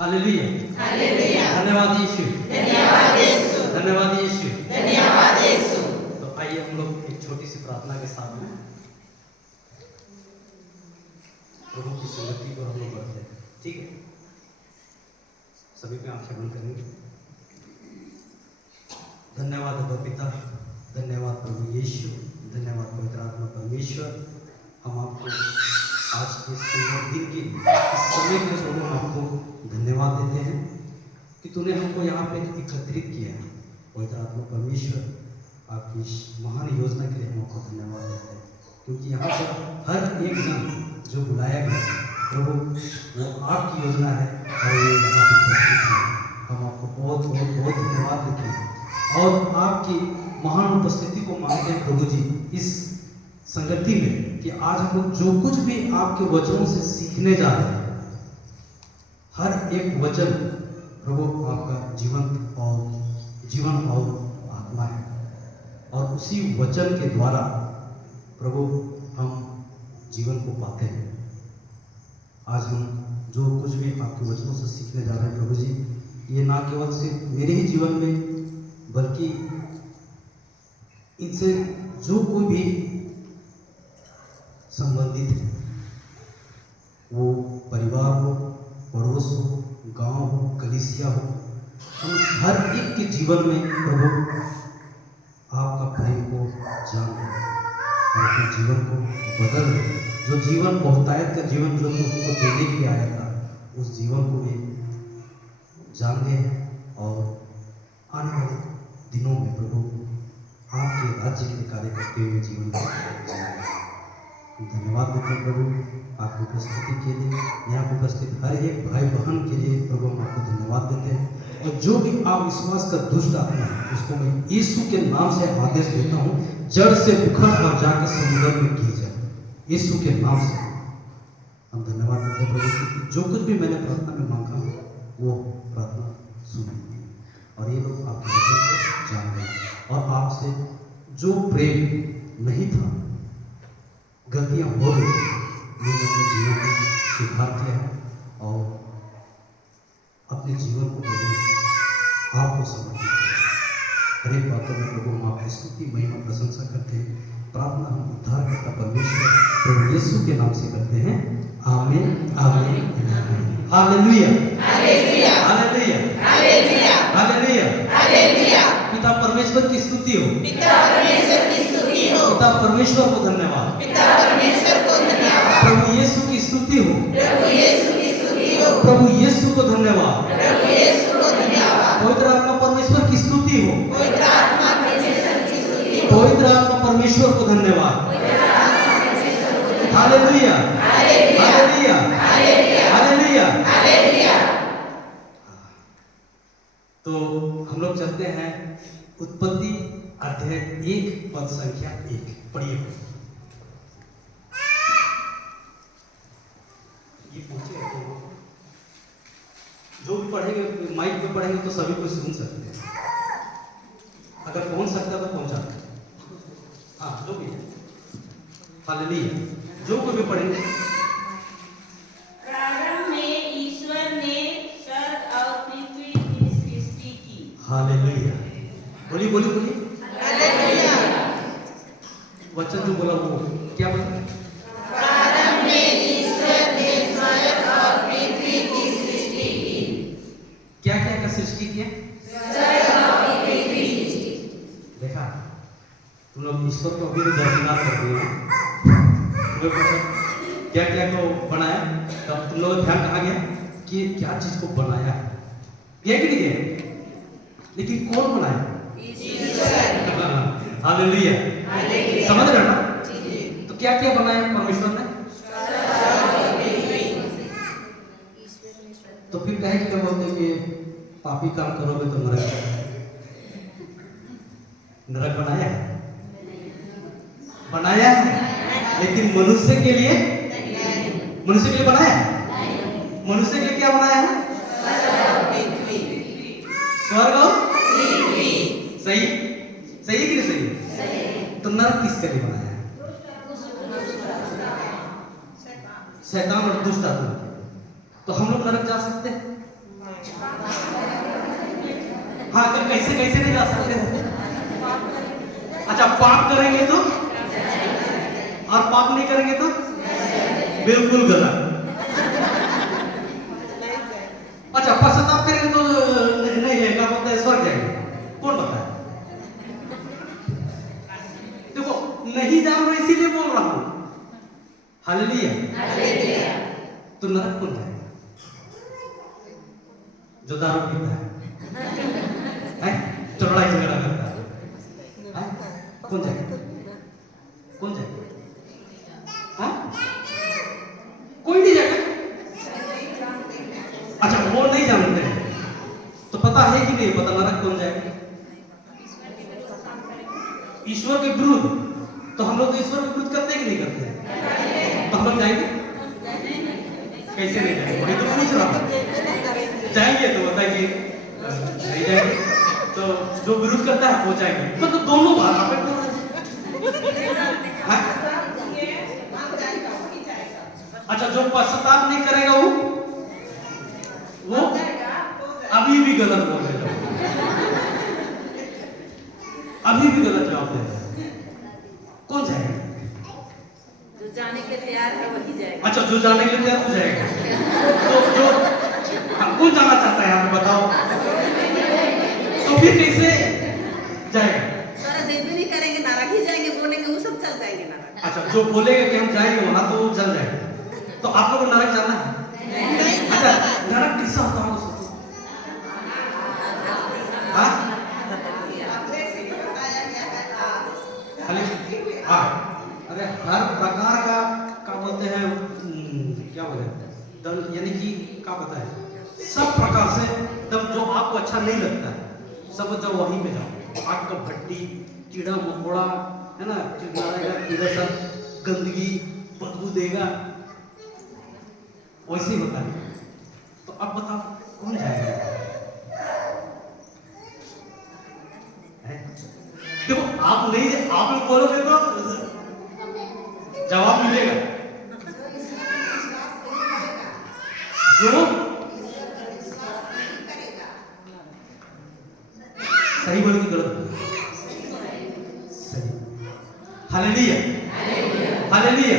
Hallelujah, धन्यवाद यीशु, धन्यवाद यीशु। तो आइए हम लोग एक छोटी सी प्रार्थना के साथ में प्रभु की संगति को हम लोग बढ़ते हैं। ठीक है, सभी पे आंखें बंद करेंगे। धन्यवाद अब्बा पिता, धन्यवाद प्रभु यीशु, धन्यवाद पवित्र आत्मा परमेश्वर। हम आपको आज के सुंदर दिन के लिए, इस समय के प्रभु हम आपको धन्यवाद देते हैं कि तूने हमको यहाँ पे एकत्रित किया है। पवित्र आत्मा परमेश्वर, आपकी इस महान योजना के लिए हम आपको धन्यवाद देते हैं, क्योंकि यहाँ पर हर एक जन जो बुलाया गया है प्रभु, वो आपकी योजना है और ये यहाँ पर उपस्थित है। हम आपको बहुत बहुत बहुत धन्यवाद देते हैं और आपकी महान उपस्थिति को मांगते हैं प्रभु जी इस संगति में, कि आज हम लोग जो कुछ भी आपके वचनों से सीखने जा रहे हैं, हर एक वचन प्रभु आपका जीवन और आत्मा है, और उसी वचन के द्वारा प्रभु हम जीवन को पाते हैं। आज हम जो कुछ भी आपके वचनों से सीखने जा रहे हैं प्रभु जी, ये ना केवल सिर्फ मेरे ही जीवन में, बल्कि इनसे जो कोई भी संबंधित है, वो परिवार हो, पड़ोस हो, गांव हो, कलीसिया हो, हम हर एक के जीवन में प्रभु आपका प्रेम को जान रहे और अपने जीवन को बदल रहे। जो जीवन बहुतायत का जीवन जो तुमको देने के लिए आया था, उस जीवन को भी जान गए हैं और आने वाले दिनों में प्रभु आपके राज्य के कार्य करते हुए जीवन को धन्यवाद देते हैं प्रभु आपकी उपस्थिति के लिए। यहाँ पर उपस्थित हर एक भाई बहन के लिए प्रभु हम आपको धन्यवाद देते हैं, और जो भी आप विश्वास का दुष्ट आत्मा है उसको मैं यीशु के नाम से आदेश देता हूँ, जड़ से उखड़ और जाकर समुद्र में गिर जाए, यीशु के नाम से। हम धन्यवाद देते हैं प्रभु कि जो कुछ भी मैंने प्रार्थना में मांगा वो प्रार्थना सुनी, और ये लोग आपके वचन को जान गए, और आपसे जो प्रेम नहीं था, गलतियाँ हो गई, लोग अपने जीवन में सुधार किया है और अपने जीवन को प्रभु आपको समर्पित किया। हर एक बातों में प्रभु हम आपकी स्तुति महिमा प्रशंसा करते हैं। प्रार्थना हम उद्धार करता परमेश्वर प्रभु यीशु के नाम से करते हैं। आमीन, आमीन, आमीन। Hallelujah, hallelujah, hallelujah, hallelujah, hallelujah. पिता परमेश्वर की स्तुति हो, पिता परमेश्वर की स्तुति हो, पिता परमेश्वर को धन्यवाद, पिता परमेश्वर को धन्यवाद। प्रभु यीशु की स्तुति हो, प्रभु यीशु की स्तुति हो, प्रभु यीशु को धन्यवाद, प्रभु यीशु को धन्यवाद। पवित्र आत्मा परमेश्वर की स्तुति हो, पवित्र आत्मा परमेश्वर की स्तुति हो, पवित्र आत्मा परमेश्वर को धन्यवाद, पवित्र आत्मा परमेश्वर को धन्यवाद। Hallelujah, hallelujah, hallelujah, hallelujah. तो हम लोग चलते हैं उत्पत्ति अध्याय 1 पद संख्या 1 पढ़िए। ये पूछे जो भी पढ़ेंगे माइक पे पढ़ेंगे तो सभी कुछ सुन सकते हैं, अगर पहुंच सकता है तो पहुंचा। हाँ, जो भी हालेलुया, जो कोई भी पढ़ेंगे। प्रारंभ में ईश्वर ने स्वर्ग और पृथ्वी की सृष्टि की। हालेलुया, बोलिए बोलिए बोलिए। हालेलुया। वचन जो बोला वो क्या बोला? प्रारंभ में ईश्वर ने स्वर्ग और पृथ्वी की सृष्टि की। क्या क्या का सृष्टि किया? स्वर्ग और पृथ्वी। देखा, तुम लोग ईश्वर को अभी भी दरकिनार कर दिए हैं। तुम्हें पूछा क्या क्या को बनाया, तब तुम लोग ध्यान कहाँ गया कि क्या चीज को बनाया है, ये कि नहीं गया? लेकिन कौन बनाया? हालेलुया, समझ रहे हो ना? तो क्या क्या बनाया परमेश्वर ने? तो फिर कहे कि क्या बोलते कि पापी काम करोगे तो नरक बनाया है, बनाया है, लेकिन मनुष्य के लिए, मनुष्य के लिए बनाया है। मनुष्य के लिए क्या बनाया है? स्वर्ग और सही, सही है कि नहीं सही है? तो नरक किसके लिए बनाया है? शैतान और दुष्ट आत्मा। तो हम लोग नरक जा सकते हैं? हाँ तो कैसे कैसे नहीं जा सकते हैं? अच्छा पाप करेंगे तो, और पाप नहीं करेंगे तो बिल्कुल गलत। अच्छा पश्चाताप करेंगे तो नहीं है, क्या बोलते हैं, स्वर्ग जाएंगे? कौन बताए? देखो नहीं जान रहा इसीलिए बोल रहा हूं। हालेलुया। तो नरक कौन जाएगा? जो दारू पीता है, जो लड़ाई झगड़ा करता है, कौन जाएगा? कौन जाएगा? हाँ? कोई नहीं जाएगा। अच्छा वो नहीं जानते हैं तो पता है कि नहीं पता नरक कौन जाएगा? ईश्वर के विरुद्ध। तो हम लोग तो ईश्वर के विरुद्ध करते कि नहीं करते? तो हम लोग जाएंगे? कैसे नहीं जाएंगे? वही तो पूछ रहा हूं। जाएंगे तो बताइए, नहीं जाएंगे तो जो विरोध करता है वो जाएंगे। मतलब दोनों बात आप अच्छा जो पश्चाताप नहीं करेगा वो अभी भी गलत बोल रहे हो, अभी भी गलत जवाब दे रहे। कौन जाएगा? जो जाने के तैयार है वही जाएगा। अच्छा जो जाने के लिए तैयार हो जाएगा। तो जो कौन जाना चाहता है आप बताओ, तो फिर कैसे जाएगा? सारा जिद भी नहीं करेंगे, नरक ही जाएंगे, बोलेंगे वो सब चल जाएंगे नरक। अच्छा जो बोलेगा कि हम जाएंगे वहां तो वो चल जाएगा। तो आप लोग को नरक जाना है? अच्छा नरक कैसा होता होगा सोचो। हाँ हाँ अरे हर प्रकार का क्या बोलते हैं, क्या बोले दल, यानी कि क्या पता है, सब प्रकार से दम जो आपको अच्छा नहीं लगता है सब जब वहीं पे जाओ। आग का भट्टी, कीड़ा मकोड़ा है ना, चिड़ियाएगा, कीड़ा सब गंदगी बदबू देगा, वैसे ही होता है। तो अब बताओ कौन जाएगा? देखो आप नहीं, आप लोग बोलोगे तो जवाब मिलेगा। जो सही बोले कि गलत? सही। Hallelujah hallelujah.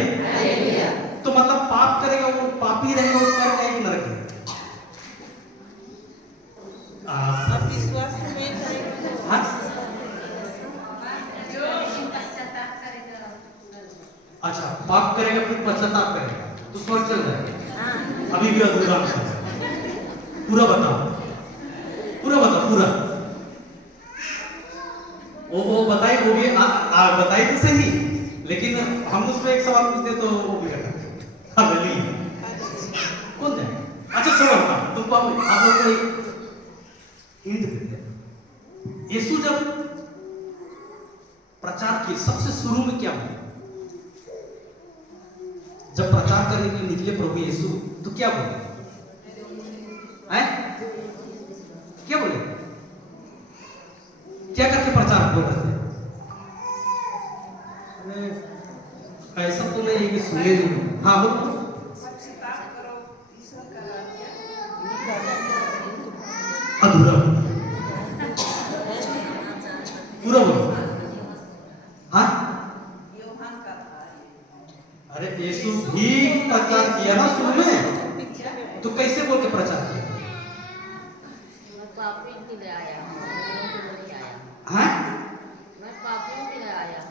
तो मतलब पाप करेगा वो पापी रहेगा, उस पर जाएगा कि नरक जाएगा? विश्वास में हाँ? अच्छा पाप करेगा फिर पश्चाताप करेगा तो स्वर्ग चल जाएगा। अभी भी अधूरा है। पूरा बताओ, पूरा बताओ, पूरा वो बताइए, वो भी बताइए तो सही, लेकिन हम उसमें एक सवाल पूछते तो वो भी करता। हालेलुया। कौन जाएगा? अच्छा चलो तुमको आप लोग को एक हिंट देते हैं। यीशु जब प्रचार किए सबसे शुरू में क्या हुआ? जब प्रचार करने के लिए निकले प्रभु यीशु तो क्या बोले? क्या बोले? क्या करके प्रचार बोल रहे थे? ऐसा तो नहीं है कि सुने नहीं। हाँ बोलो। अधूरा पूरा बोलो। हाँ अरे यीशु भी प्रचार किया ना शुरू में, तो कैसे बोल के प्रचार किया? मैं पापियों के लिए आया हूं, हाँ मैं पापियों के लिए आया हूं।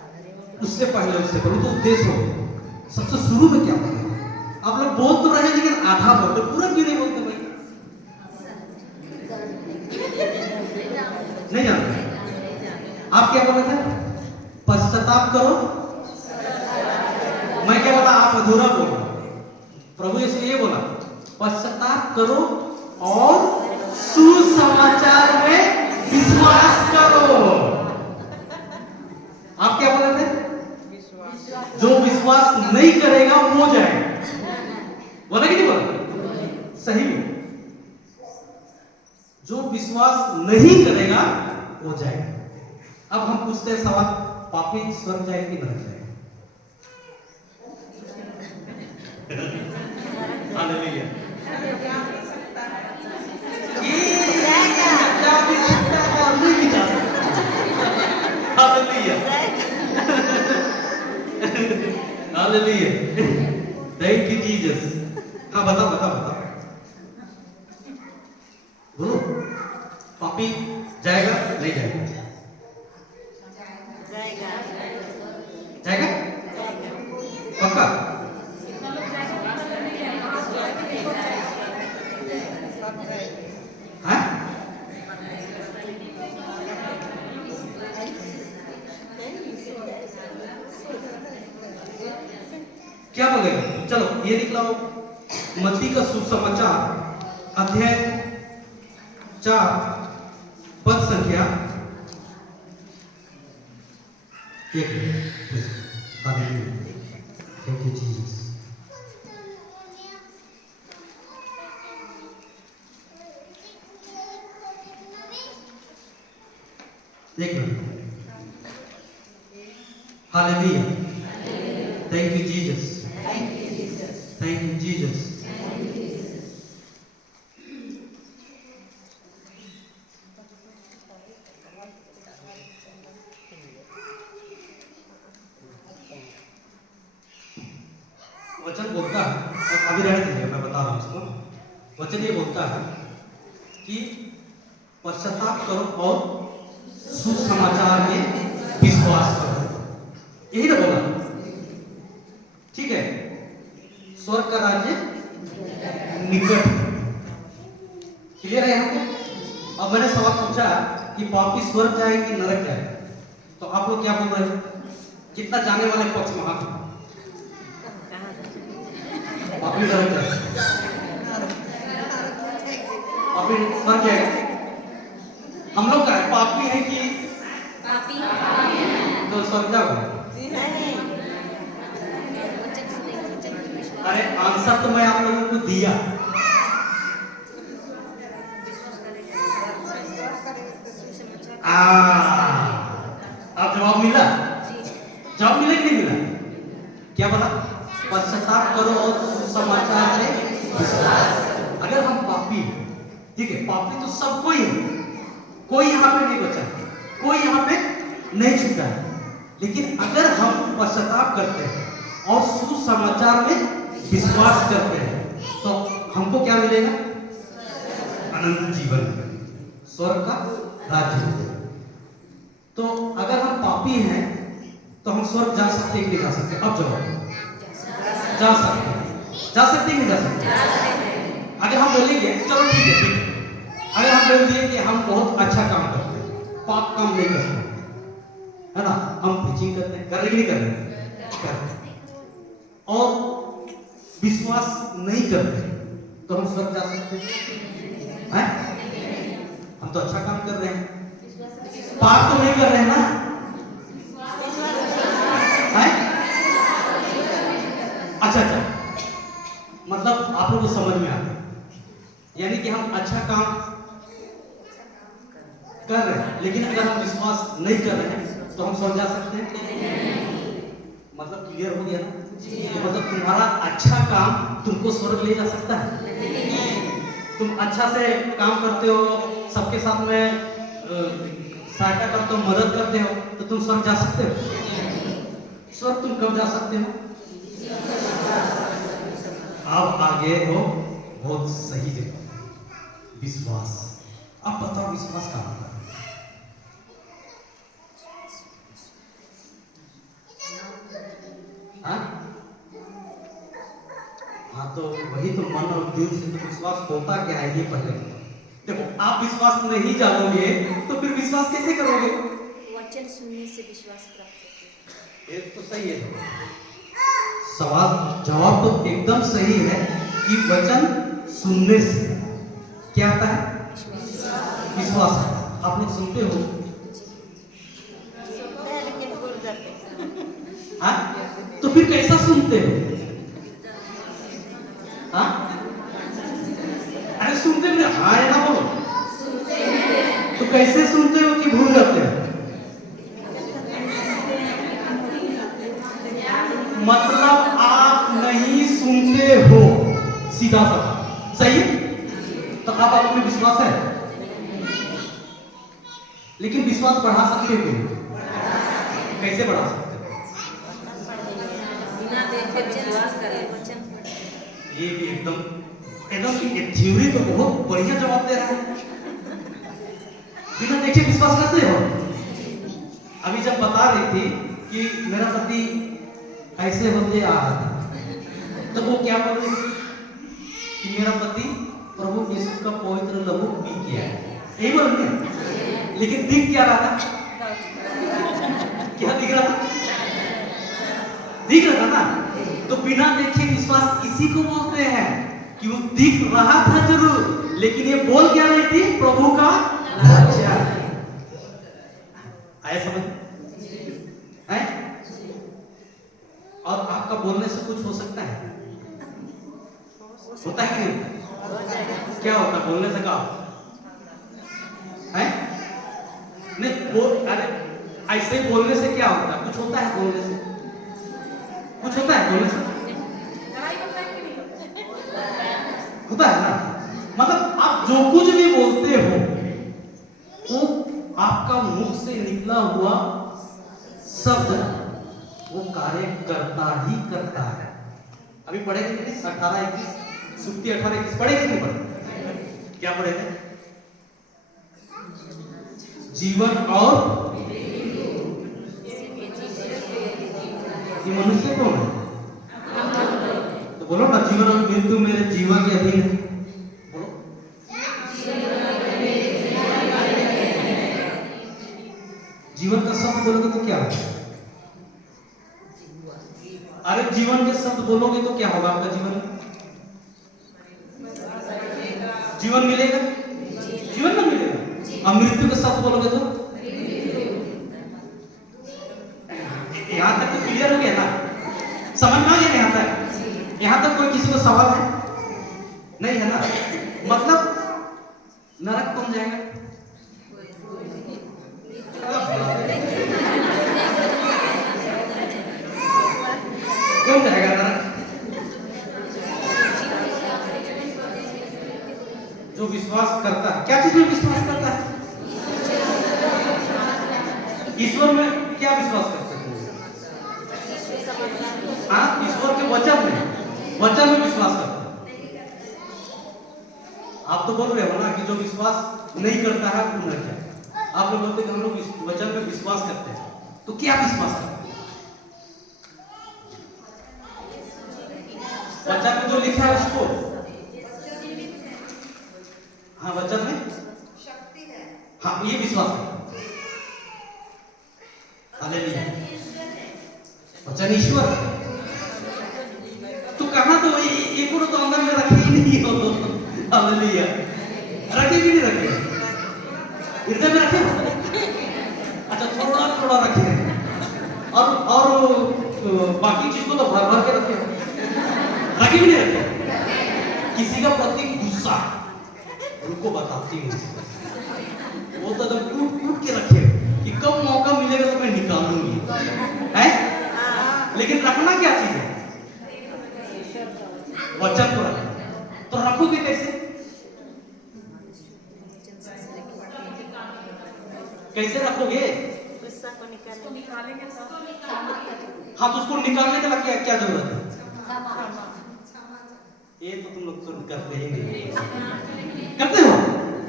उससे पहले तो उद्देश्य हो गया। सबसे शुरू में क्या बोला? आप लोग बोल तो रहे लेकिन आधा बोलते, पूरा क्यों नहीं बोलते भाई? नहीं जानते? आप क्या बोले थे? पश्चाताप करो। मैं क्या बोला? आप अधूरा बोलो। प्रभु यीशु ये बोला पश्चाताप करो और सुसमाचार में विश्वास करो। आप क्या बोले थे? जो विश्वास नहीं करेगा वो जाएगा। बोला कि नहीं बोला? सही में जो विश्वास नहीं करेगा वो जाएगा। अब हम पूछते हैं सवाल, पापी स्वर्ग जाएगा कि नरक जाएगा? हालेलुया। पापी जाएगा नहीं जाएगा? जाएगा पक्का? हाँ? क्या बोलेगा? चलो ये निकलाओ मत्ती का सुसमाचार अध्याय 4 पद संख्या 1। Thank you Jesus. एक मिनट। Hallelujah. Thank you Jesus. Thank you Jesus. वचन बोलता है, और अभी रहने दीजिए, मैं बता रहा हूं इसको। वचन ये बोलता है कि पश्चाताप करो और सुसमाचार में विश्वास करो। यही ना बोला? ठीक है। स्वर्ग का राज्य निकट। क्लियर है यहाँ पे? अब मैंने सवाल पूछा कि पापी स्वर्ग जाएंगे नरक जाएंगे, तो आप लोग क्या बोल रहे हैं? कितना जाने वाले पक्ष में हाथ? पापी नरक जाएगा, पापी स्वर्ग जाएगा। हम लोग का पापी है कि पापी तो स्वर्ग जाओगे? अरे आंसर तो मैं आप लोगों को दिया। अब जवाब मिला? जवाब मिला कि नहीं मिला? क्या बोला? पश्चाताप करो और सुसमाचार में विश्वास। अगर हम पापी हैं, ठीक है, पापी तो सब कोई है, कोई यहाँ पे नहीं बचा, कोई यहाँ पे नहीं छूटा है। लेकिन अगर हम पश्चाताप करते हैं और सुसमाचार में विश्वास करते हैं तो हमको क्या मिलेगा? अनंत जीवन, स्वर्ग का राज्य। तो अगर हम पापी हैं तो हम स्वर्ग जा सकते हैं कि नहीं जा सकते? अब जवाब। जा सकते हैं। जा सकते हैं कि नहीं जा सकते? अगर हम बोलेंगे चलो ठीक है, ठीक है, अगर हम बोल दिए कि हम बहुत अच्छा काम करते हैं, पाप काम नहीं करते, है ना, हम प्रीचिंग करते हैं, कर रहे कि नहीं कर रहे? करते हैं। और विश्वास नहीं करते तो हम स्वर्ग जा सकते हैं? हम तो अच्छा काम कर रहे हैं, पाप तो नहीं कर रहे हैं ना? अच्छा अच्छा, मतलब आप लोगों को समझ में आता है, यानी कि हम अच्छा काम कर रहे हैं, लेकिन अगर हम विश्वास नहीं कर रहे हैं तो हम स्वर्ग जा सकते हैं? मतलब क्लियर हो गया ना? तो मतलब तुम्हारा अच्छा काम तुमको स्वर्ग ले जा सकता है? तुम अच्छा से काम करते हो, सबके साथ में सहायता करते हो, मदद करते हो, तो तुम स्वर्ग जा सकते हो? स्वर्ग तुम कब जा सकते हो? अब आगे हो बहुत सही जगह, विश्वास। अब बताओ विश्वास कहाँ होता है? हाँ, तो वही तो मन और दिल से तो विश्वास होता क्या है ये पहले देखो। आप विश्वास नहीं जानोगे तो फिर विश्वास कैसे करोगे? वचन सुनने से विश्वास प्राप्त होता है। ये तो सही है, सवाल जवाब तो एकदम सही है कि वचन सुनने से क्या आता है? विश्वास। आप लोग सुनते हो? हाँ, तो फिर कैसा सुनते हो? हाँ, अरे सुनते हो? हाँ या ना बोलो। तो कैसे सुनते हो कि भूल जाते हो? मतलब आप नहीं सुनते हो, सीधा सा। सही है? तो आप में विश्वास है, लेकिन विश्वास बढ़ा सकते हो कि नहीं? कैसे बढ़ा सकते हो? ये भी एकदम एकदम थ्योरी तो बहुत बढ़िया जवाब दे रहा है। बिना देखे विश्वास करते हो? अभी जब बता रही थी कि मेरा पति ऐसे होते आ रहा था, तो वो क्या बोल रही थी कि मेरा पति प्रभु यीशु का पवित्र लहू पी किया है, यही बोल रही है। लेकिन दिख क्या रहा था? क्या दिख रहा था? दिख रहा था ना। तो बिना देखे विश्वास इसी को बोलते हैं कि वो दिख रहा था जरूर, लेकिन ये बोल क्या रही थी? प्रभु का राज्य। आया समझ है? और आपका बोलने से कुछ हो सकता है? होता है कि नहीं? क्या होता है बोलने से? क्या है? नहीं बोल, अरे ऐसे बोलने से क्या होता है? कुछ होता है बोलने से? कुछ होता है बोलने से? होता है ना। मतलब आप जो कुछ भी बोलते हो वो आपका मुख से निकला हुआ शब्द वो कार्य करता ही करता है। अभी पढ़ेंगे कितने? 18-21 सुक्ति 18-21 पढ़ेंगे नहीं पढ़े? क्या पढ़ेंगे? जीवन और ये मनुष्य कौन है? तो बोलो ना, जीवन और मृत्यु मेरे जीवन के अधीन है। बोलो जीवन का शब्द बोलोगे तो क्या होगा? अरे जीवन के शब्द बोलोगे तो क्या होगा? आपका जीवन जीवन मिलेगा? जीवन ना मिलेगा। और मृत्यु के शब्द बोलोगे तो यहां तक तो क्लियर हो गया ना? समझ में आ गया यहां तक? यहां तक कोई किसी को सवाल है? नहीं है ना? मतलब नरक कौन जाएगा? कौन जाएगा नरक? जो विश्वास करता है। क्या चीज में विश्वास करता है? ईश्वर में क्या विश्वास करते हैं? हाँ, ईश्वर के वचन में विश्वास करते हैं। आप तो बोल रहे हो ना कि जो विश्वास नहीं करता है वो मर जाए। आप लोग बोलते हैं हम लोग वचन में विश्वास करते हैं, तो क्या विश्वास करते हैं? वचन में जो लिखा है उसको, हाँ वचन में शक्ति है, हाँ ये विश्वास है। हालेलुया। वचन ईश्वर तो कहाँ तो एक तो अंदर में रखे ही नहीं हो। हालेलुया। रखे भी नहीं रखे, हृदय में रखे हो? अच्छा थोड़ा थोड़ा रखे और बाकी चीज को तो भर भर के रखे हो, रखे भी नहीं रखे। किसी का प्रति गुस्सा उनको बताती हूँ, वो तो एकदम टूट टूट के रखे कि कब मौका मिलेगा तो मैं निकालूंगी, है? लेकिन रखना क्या चीज है? वचन को रखना। तो रखोगे कैसे? कैसे रखोगे? हाँ तो उसको निकालने के लिए क्या जरूरत है? ये तो तुम लोग तो करते ही नहीं। करते हो?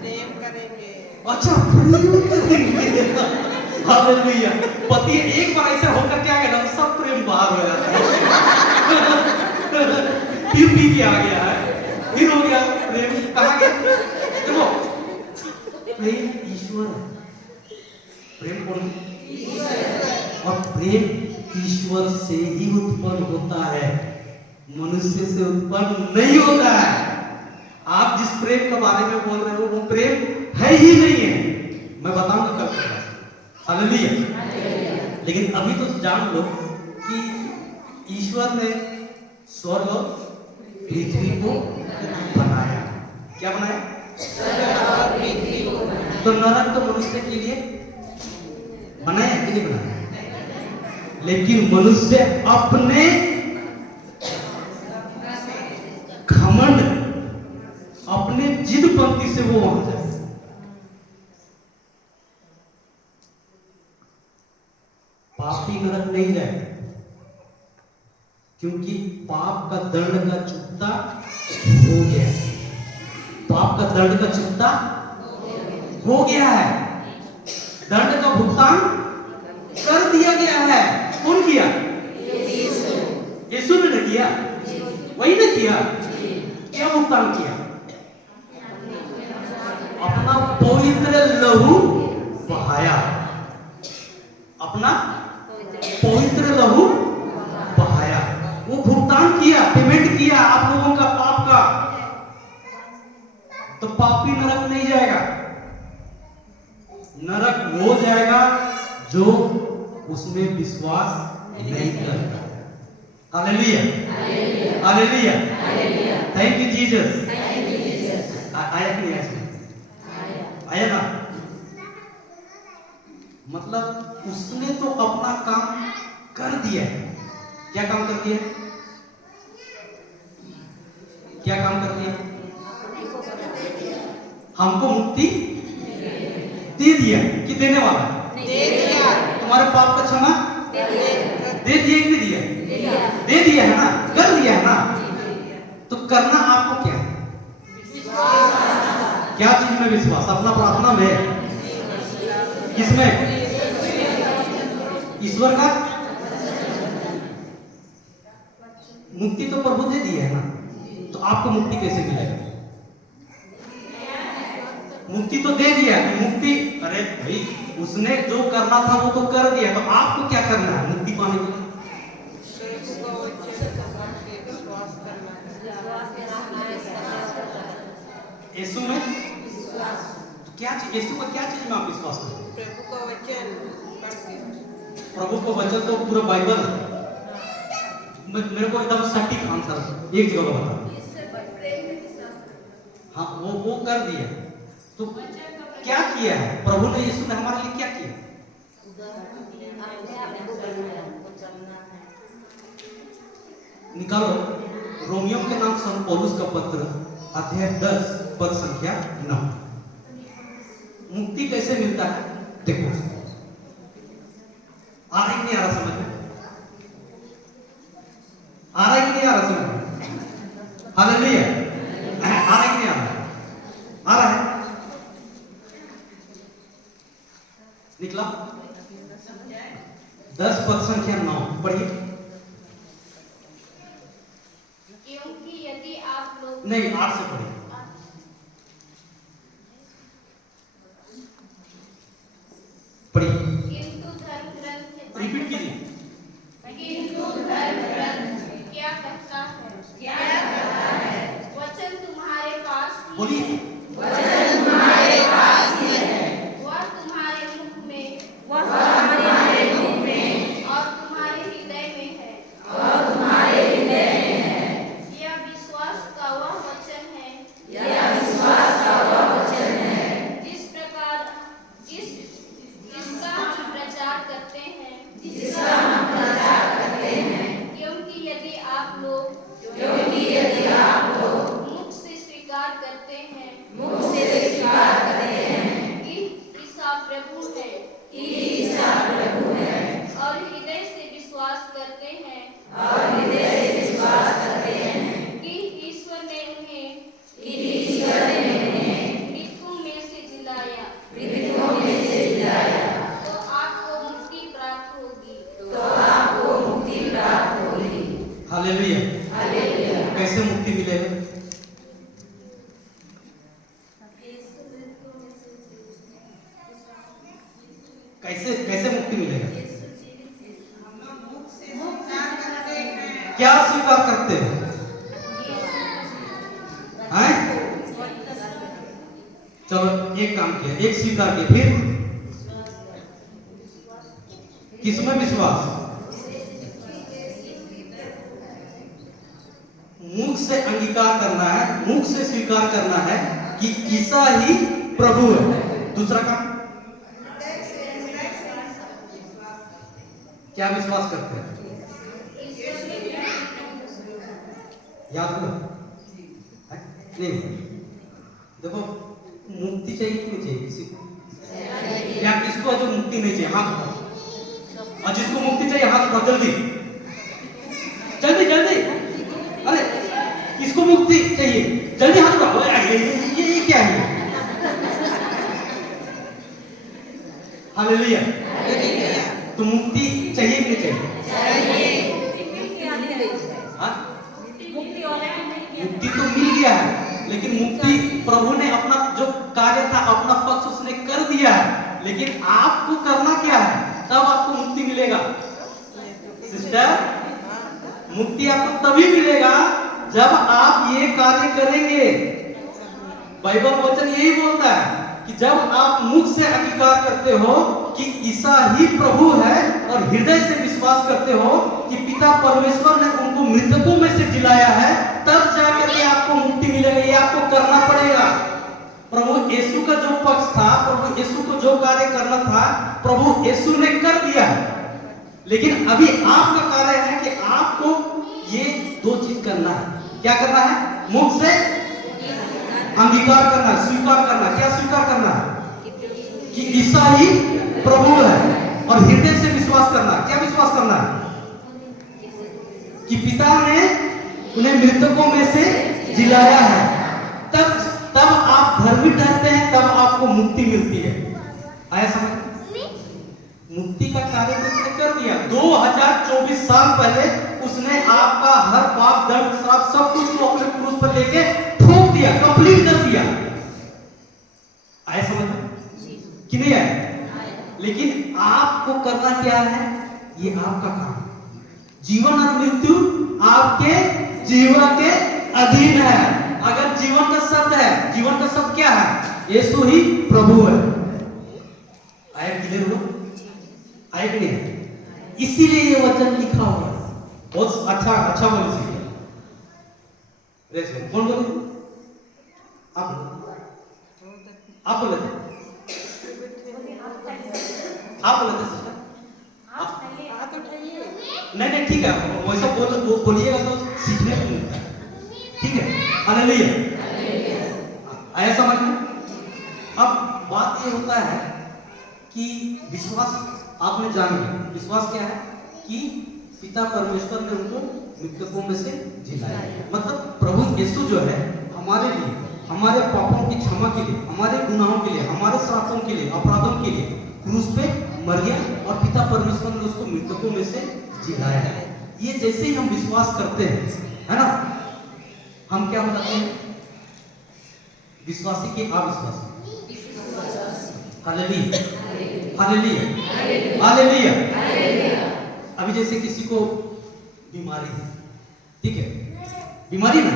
प्रेम करेंगे। अच्छा प्रेम करेंगे। हालेलुया। पति एक बार ऐसे होकर क्या गया ना, सब प्रेम बाहर हो जाता है। फिर पी के आ गया है, फिर हो गया प्रेम। कहाँ गया? देखो प्रेम ईश्वर है। प्रेम कौन है? और प्रेम ईश्वर से ही उत्पन्न होता है, मनुष्य से उत्पन्न नहीं होता है। आप जिस प्रेम के बारे में बोल रहे हो वो प्रेम है ही नहीं है। मैं बताऊंगा कब। हालेलुया। लेकिन अभी तो जान लो कि ईश्वर ने स्वर्ग और पृथ्वी को बनाया। क्या बनाया? स्वर्ग और पृथ्वी को बनाया। तो नरक तो मनुष्य के लिए बनाया कि नहीं बनाया? लेकिन मनुष्य अपने घमंड, अपने जिदपंती से वो वहां जाए। पापी नरक नहीं जाए, क्योंकि पाप का दंड का चुकता हो गया। पाप का दंड का चुकता हो गया है। दंड का भुगतान कर दिया गया है। कौन किया? यीशु ने किया, वही ने किया। क्या भुगतान किया? अपना पवित्र लहू बहाया, अपना पवित्र लहू बहाया। वो भुगतान किया, पेमेंट किया आप लोगों का पाप का। तो पापी नरक नहीं जाएगा, नरक वो जाएगा जो उसमें विश्वास नहीं करता। Hallelujah, hallelujah, thank you Jesus. आया कि नहीं आया ना? मतलब उसने तो अपना काम कर दिया। क्या काम कर दिया? क्या काम कर दिया? हमको मुक्ति दे दिया कि देने वाला? दे दिया। तुम्हारे पाप का क्षमा दे दिया कि नहीं दिया? दे दिया है ना, कर दिया है ना। तो करना आपको क्या है? क्या चीज में विश्वास? अपना प्रार्थना में, किसमें? ईश्वर का मुक्ति तो प्रभु दे दिया है ना, तो आपको मुक्ति कैसे मिलेगा? मुक्ति तो दे दिया कि मुक्ति, अरे भाई उसने जो करना था वो तो कर दिया, तो आपको क्या करना है मुक्ति पाने के लिए? यीशु में तो क्या चीज, यीशु का क्या चीज में आप विश्वास करें? प्रभु को वचन तो पूरा बाइबल। मेरे को एकदम सटीक आंसर एक जगह बता। हाँ वो कर दिया। तो क्या किया है प्रभु ने? यीशु ने हमारे लिए क्या किया? निकालो रोमियो के नाम संत पौलुस का पत्र अध्याय 10 पद संख्या 9। मुक्ति कैसे मिलता है देखो। आ रहा है कि नहीं आ रहा समझ में? आ रहा है कि नहीं आ रहा समझ में? हालेलुया, आ रहा है कि नहीं आ रहा? आ रहा है। निकला 10 पद संख्या 9 पढ़िए। क्योंकि यदि आप लोग नहीं 8 से पढ़िए। पढ़िए, किंतु धर्म ग्रंथ रिपीट कीजिए। किंतु धर्म ग्रंथ क्या कहता है? वचन तुम्हारे पास ही बोलिए। है, वह तुम्हारे मुख में और तुम्हारे हृदय में है। यह विश्वास का वह वचन है जिसका हम प्रचार करते हैं। क्योंकि यदि आप लोग मुख से स्वीकार करते हैं कि ईसा प्रभु है और हृदय से विश्वास करते हैं कि ईश्वर ने उन्हें मृतकों में से जिलाया, तो आपको मुक्ति प्राप्त होगी। हालेलुया, कैसे मुक्ति मिलेगा? कैसे मुक्ति मिलेगा? क्या स्वीकार करते हो? हैं? चलो एक काम किया, एक स्वीकार किया, फिर किसमें विश्वास? मुख से अंगीकार करना है, मुख से स्वीकार करना है कि ईसा ही प्रभु है। दूसरा काम क्या विश्वास करते हैं? याद करो नहीं। देखो मुक्ति चाहिए कि नहीं चाहिए किसी को? या किसको जो मुक्ति नहीं चाहिए हाथ उठाओ, और जिसको मुक्ति चाहिए हाथ उठाओ जल्दी जल्दी जल्दी। अरे किसको मुक्ति चाहिए जल्दी हाथ उठाओ। ये क्या है? हालेलुया। तो मुक्ति चाहिए कि नहीं चाहिए? हाँ? मुक्ति तो मिल गया है, लेकिन मुक्ति प्रभु ने अपना जो कार्य था, अपना पक्ष उसने कर दिया है, लेकिन आपको करना क्या है? तब आपको मुक्ति मिलेगा। सिस्टर, मुक्ति आपको तभी मिलेगा जब आप ये कार्य करेंगे। बाइबल वचन यही बोलता है कि जब आप मुख से अंगीकार करते हो कि ईसा ही प्रभु है और हृदय से विश्वास करते हो कि पिता परमेश्वर ने उनको मृतकों में से जिलाया है, तब जाकर के आपको मुक्ति मिलेगा। ये आपको करना पड़ेगा। प्रभु यीशु का जो पक्ष था, प्रभु यीशु को जो कार्य करना था, प्रभु यीशु ने कर दिया, लेकिन अभी आपका कार्य है कि आपको ये दो चीज करना है। क्या करना है? मुख से अंगीकार करना, स्वीकार करना। क्या स्वीकार करना है? कि ईसा ही प्रभु है, और हृदय से विश्वास करना। क्या विश्वास करना है? कि पिता ने उन्हें मृतकों में से जिलाया है। तब आप धर्मी ठहरते हैं, तब आपको मुक्ति मिलती है। आया समझ? मुक्ति का कार्य तो उसने कर दिया। 2024 साल पहले उसने आपका हर पाप, दर्द, श्राप सब कुछ को अपने क्रूस पर लेके ठोक दिया, कंप्लीट कर दिया। आया समझ में कि नहीं आया? लेकिन आपको करना क्या है? ये आपका काम। जीवन और मृत्यु आपके जीवन के अधीन है। अगर जीवन का शब्द है, जीवन का शब्द क्या है? यीशु ही प्रभु है। आया क्लियर हुआ? आया कि नहीं? इसीलिए ये वचन लिखा हुआ है। बहुत अच्छा बोले। कौन बोले? आप बोले थे? आप बोले थे सिस्टर? नहीं ठीक है, वैसा बोलिएगा तो सीखने को मिलता है। ठीक है, हालेलुया। आया समझ में? अब बात ये होता है कि विश्वास आपने जान लिया। विश्वास क्या है? कि पिता परमेश्वर ने उनको मृतकों में से जिलाया। मतलब प्रभु यीशु जो है हमारे लिए, हमारे पापों की क्षमा के लिए, हमारे गुनाहों के लिए, हमारे श्रापों के लिए, अपराधों के लिए क्रूस पे मर गया, और पिता परमेश्वर ने उसको मृतकों में से जिलाया है। ये जैसे ही हम विश्वास करते हैं, है ना, हम क्या बताते हैं? विश्वासी के अविश्वासी। Hallelujah, hallelujah, hallelujah. अभी जैसे किसी को बीमारी है, ठीक है, बीमारी ना,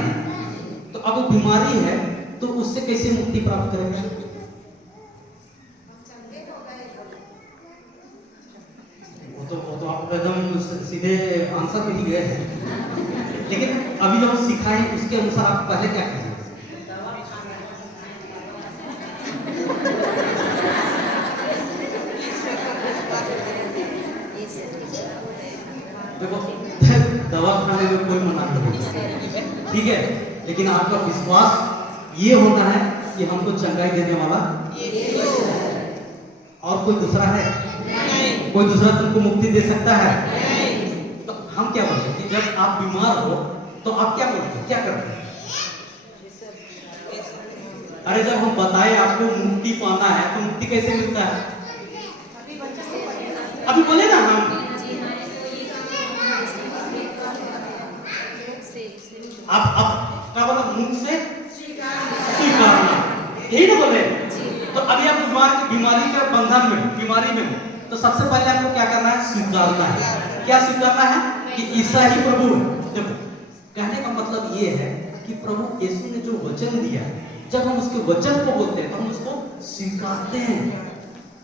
तो अब वो बीमारी है तो उससे कैसे मुक्ति प्राप्त करेंगे? वो तो आप एकदम सीधे आंसर पे ही गए हैं। लेकिन अभी जो हम सिखाएं उसके अनुसार आप पहले क्या कीजिए? देखो, दवा खाने में कोई मना नहीं, ठीक है, लेकिन आपका विश्वास ये होना है कि हमको चंगाई देने वाला और कोई दूसरा है? कोई दूसरा तुमको मुक्ति दे सकता है? तो हम क्या बोलते हैं कि जब आप बीमार हो तो आप क्या बोलते हैं, क्या करते हैं? अरे जब हम बताए आपको मुक्ति पाना है तो मुक्ति कैसे मिलता है? अभी बोले ना हम, आप क्या बोला? मुख से स्वीकारना, यही ना बोले? तो अभी आप बीमारी के बंधन में, बीमारी में, तो सबसे पहले आपको क्या करना है? स्वीकारना है। क्या स्वीकारना है? कि ईसा ही प्रभु है। देखो, कहने का मतलब ये है कि प्रभु यीशु ने जो वचन दिया, जब हम उसके वचन को बोलते हैं तो हम उसको स्वीकारते हैं।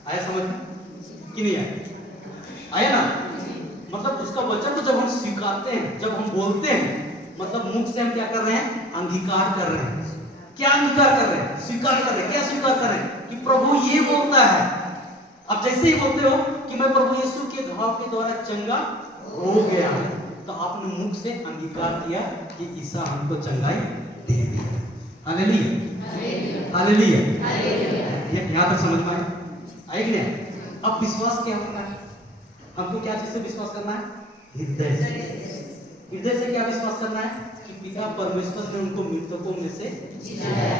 आया समझ कि नहीं आया? आया ना? मतलब उसका वचन को जब हम स्वीकारते हैं, जब हम बोलते हैं, मतलब मुख से हम क्या कर रहे हैं? अंगीकार कर रहे हैं। क्या अंगीकार कर रहे हैं? स्वीकार कर रहे हैं। क्या स्वीकार कर रहे हैं? कि प्रभु ये बोलता है। अब जैसे ही बोलते हो कि मैं प्रभु यीशु के घाव के द्वारा चंगा हो गया, तो आपने मुख से अंगीकार किया कि ईसा हमको चंगाई दे दिया। Hallelujah, hallelujah. यहाँ तक समझ में आया कि नहीं? अब विश्वास क्या होता है? हमको क्या चीज से विश्वास करना है? हृदय से। हृदय से क्या विश्वास करना है? कि पिता परमेश्वर ने उनको मृतकों में से जिलाया।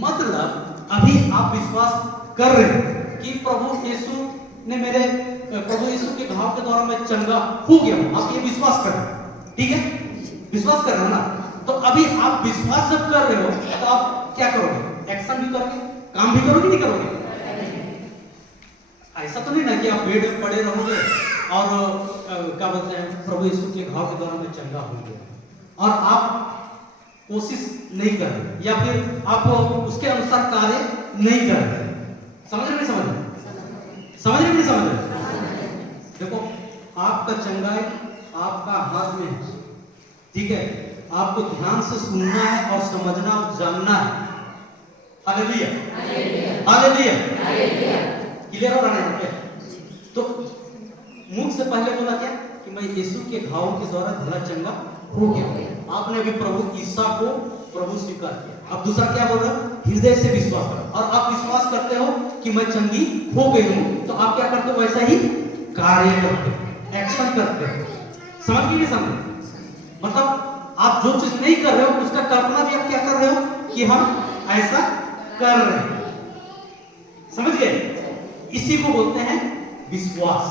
मतलब अभी आप विश्वास कर रहे हैं कि प्रभु यीशु नहीं मेरे प्रभु यीशु के घाव के द्वारा मैं चंगा हो गया हूं, आप ये विश्वास कर रहे हैं, ठीक है, विश्वास कर रहे हो ना। तो अभी आप विश्वास जब कर रहे हो तो आप क्या करोगे, एक्शन भी करोगे, काम भी करोगे, नहीं करोगे? ऐसा तो नहीं ना कि आप बेड में पड़े रहोगे और क्या बोलते हैं प्रभु यीशु के घाव के द्वारा मैं चंगा हो गया और आप कोशिश नहीं कर रहे या फिर आप उसके अनुसार कार्य नहीं कर रहे। समझ रहे नहीं समझ रहे? समझ रहे नहीं समझ रहे? देखो आपका चंगाई आपका हाथ में है, ठीक है, आपको ध्यान से सुनना है और समझना और जानना है। हालेलुया, हालेलुया, क्लियर हो रहा है यहाँ पे? तो मुख से पहले बोला क्या कि मैं यीशु के घावों के द्वारा भला चंगा हो गया। आपने अभी प्रभु ईसा को प्रभु स्वीकार किया। अब दूसरा क्या बोल रहा है, हृदय से विश्वास करो। और आप विश्वास करते हो कि मैं चंगी हो गई हूं, तो आप क्या करते हो, वैसा ही कार्य करते हो, एक्शन करते हो। समझ गए? नहीं समझ? मतलब आप जो चीज नहीं कर रहे हो उसका कल्पना भी आप क्या कर रहे हो कि हम ऐसा कर रहे हैं। समझ गए? इसी को बोलते हैं विश्वास।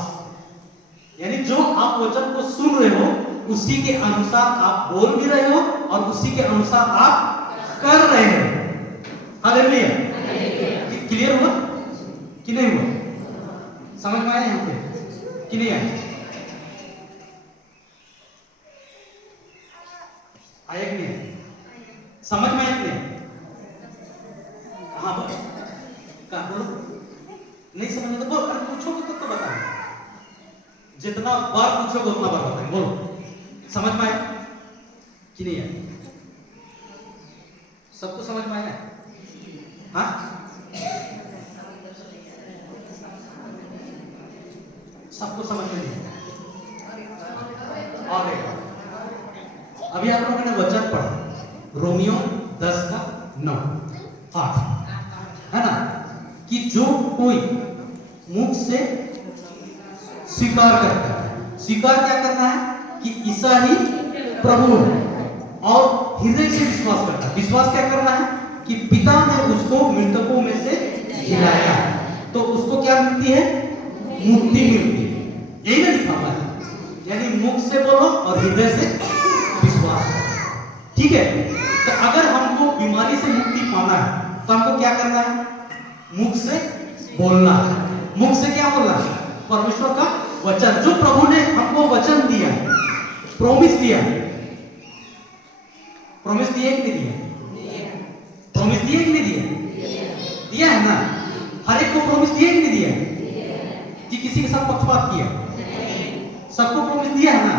यानी जो आप वचन को सुन रहे हो उसी के अनुसार आप बोल भी रहे हो और उसी के अनुसार आप कर रहे हो। हालेलुया, क्लियर हुआ कि नहीं हुआ? समझ में आया यहाँ पे कि नहीं आया? आया कि नहीं? समझ में आया कि नहीं? हाँ बोलो, क्या बोलो? नहीं समझ तो बोल, पूछोगे तो बताओ, जितना बार पूछोगे उतना बार बताएं। बोलो, समझ में आया कि नहीं आया? सबको समझ में आया? हाँ, सबको समझ में नहीं आया? अभी आप लोगों ने वचन पढ़ा रोमियो 10:9-8, है ना, कि जो कोई मुख से स्वीकार करता है, स्वीकार क्या करना है कि ईसा ही प्रभु है, और हृदय से विश्वास करता है। विश्वास क्या करना है कि पिता ने उसको मृतकों में से जिलाया है, तो उसको क्या मिलती है, मुक्ति मिलती है। यही ना लिखा हुआ है, यानी मुख से बोलो और हृदय से विश्वास करो, ठीक है। तो अगर हमको बीमारी से मुक्ति पाना है तो हमको क्या करना है, मुख से बोलना है। मुख से क्या बोलना है, परमेश्वर का वचन, जो प्रभु ने हमको वचन दिया, प्रॉमिस दिया, प्रॉमिस दिया कि नहीं दिया? प्रॉमिस दिया कि नहीं दिया? दिया है ना। हर एक को प्रॉमिस दिया कि नहीं दिया? कि किसी के साथ पक्षपात किया? सबको प्रॉमिस दिया है ना।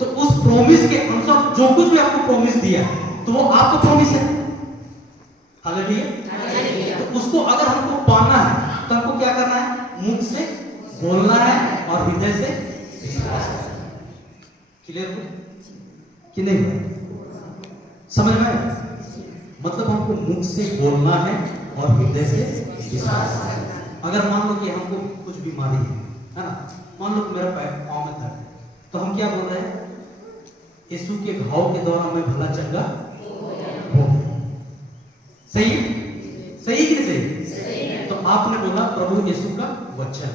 तो उस प्रॉमिस के अनुसार जो कुछ भी आपको प्रॉमिस दिया तो वो आपका प्रॉमिस है। हालेलुया। तो उसको अगर हमको पाना है तो हमको क्या करना है, मुख से बोलना है और हृदय से विश्वास करना है। क्लियर हो कि नहीं? समझ में आया? मतलब हमको मुख से बोलना है और हृदय से विश्वास करना है। अगर मान लो कि हमको कुछ बीमारी है ना, मान लो कि मेरा पैर पांव में दर्द है, तो हम क्या बोल रहे हैं, यीशु के घाव के द्वारा मैं भला चंगा हो गया। सही, सही कि नहीं सही? तो आपने बोला प्रभु यीशु का वचन,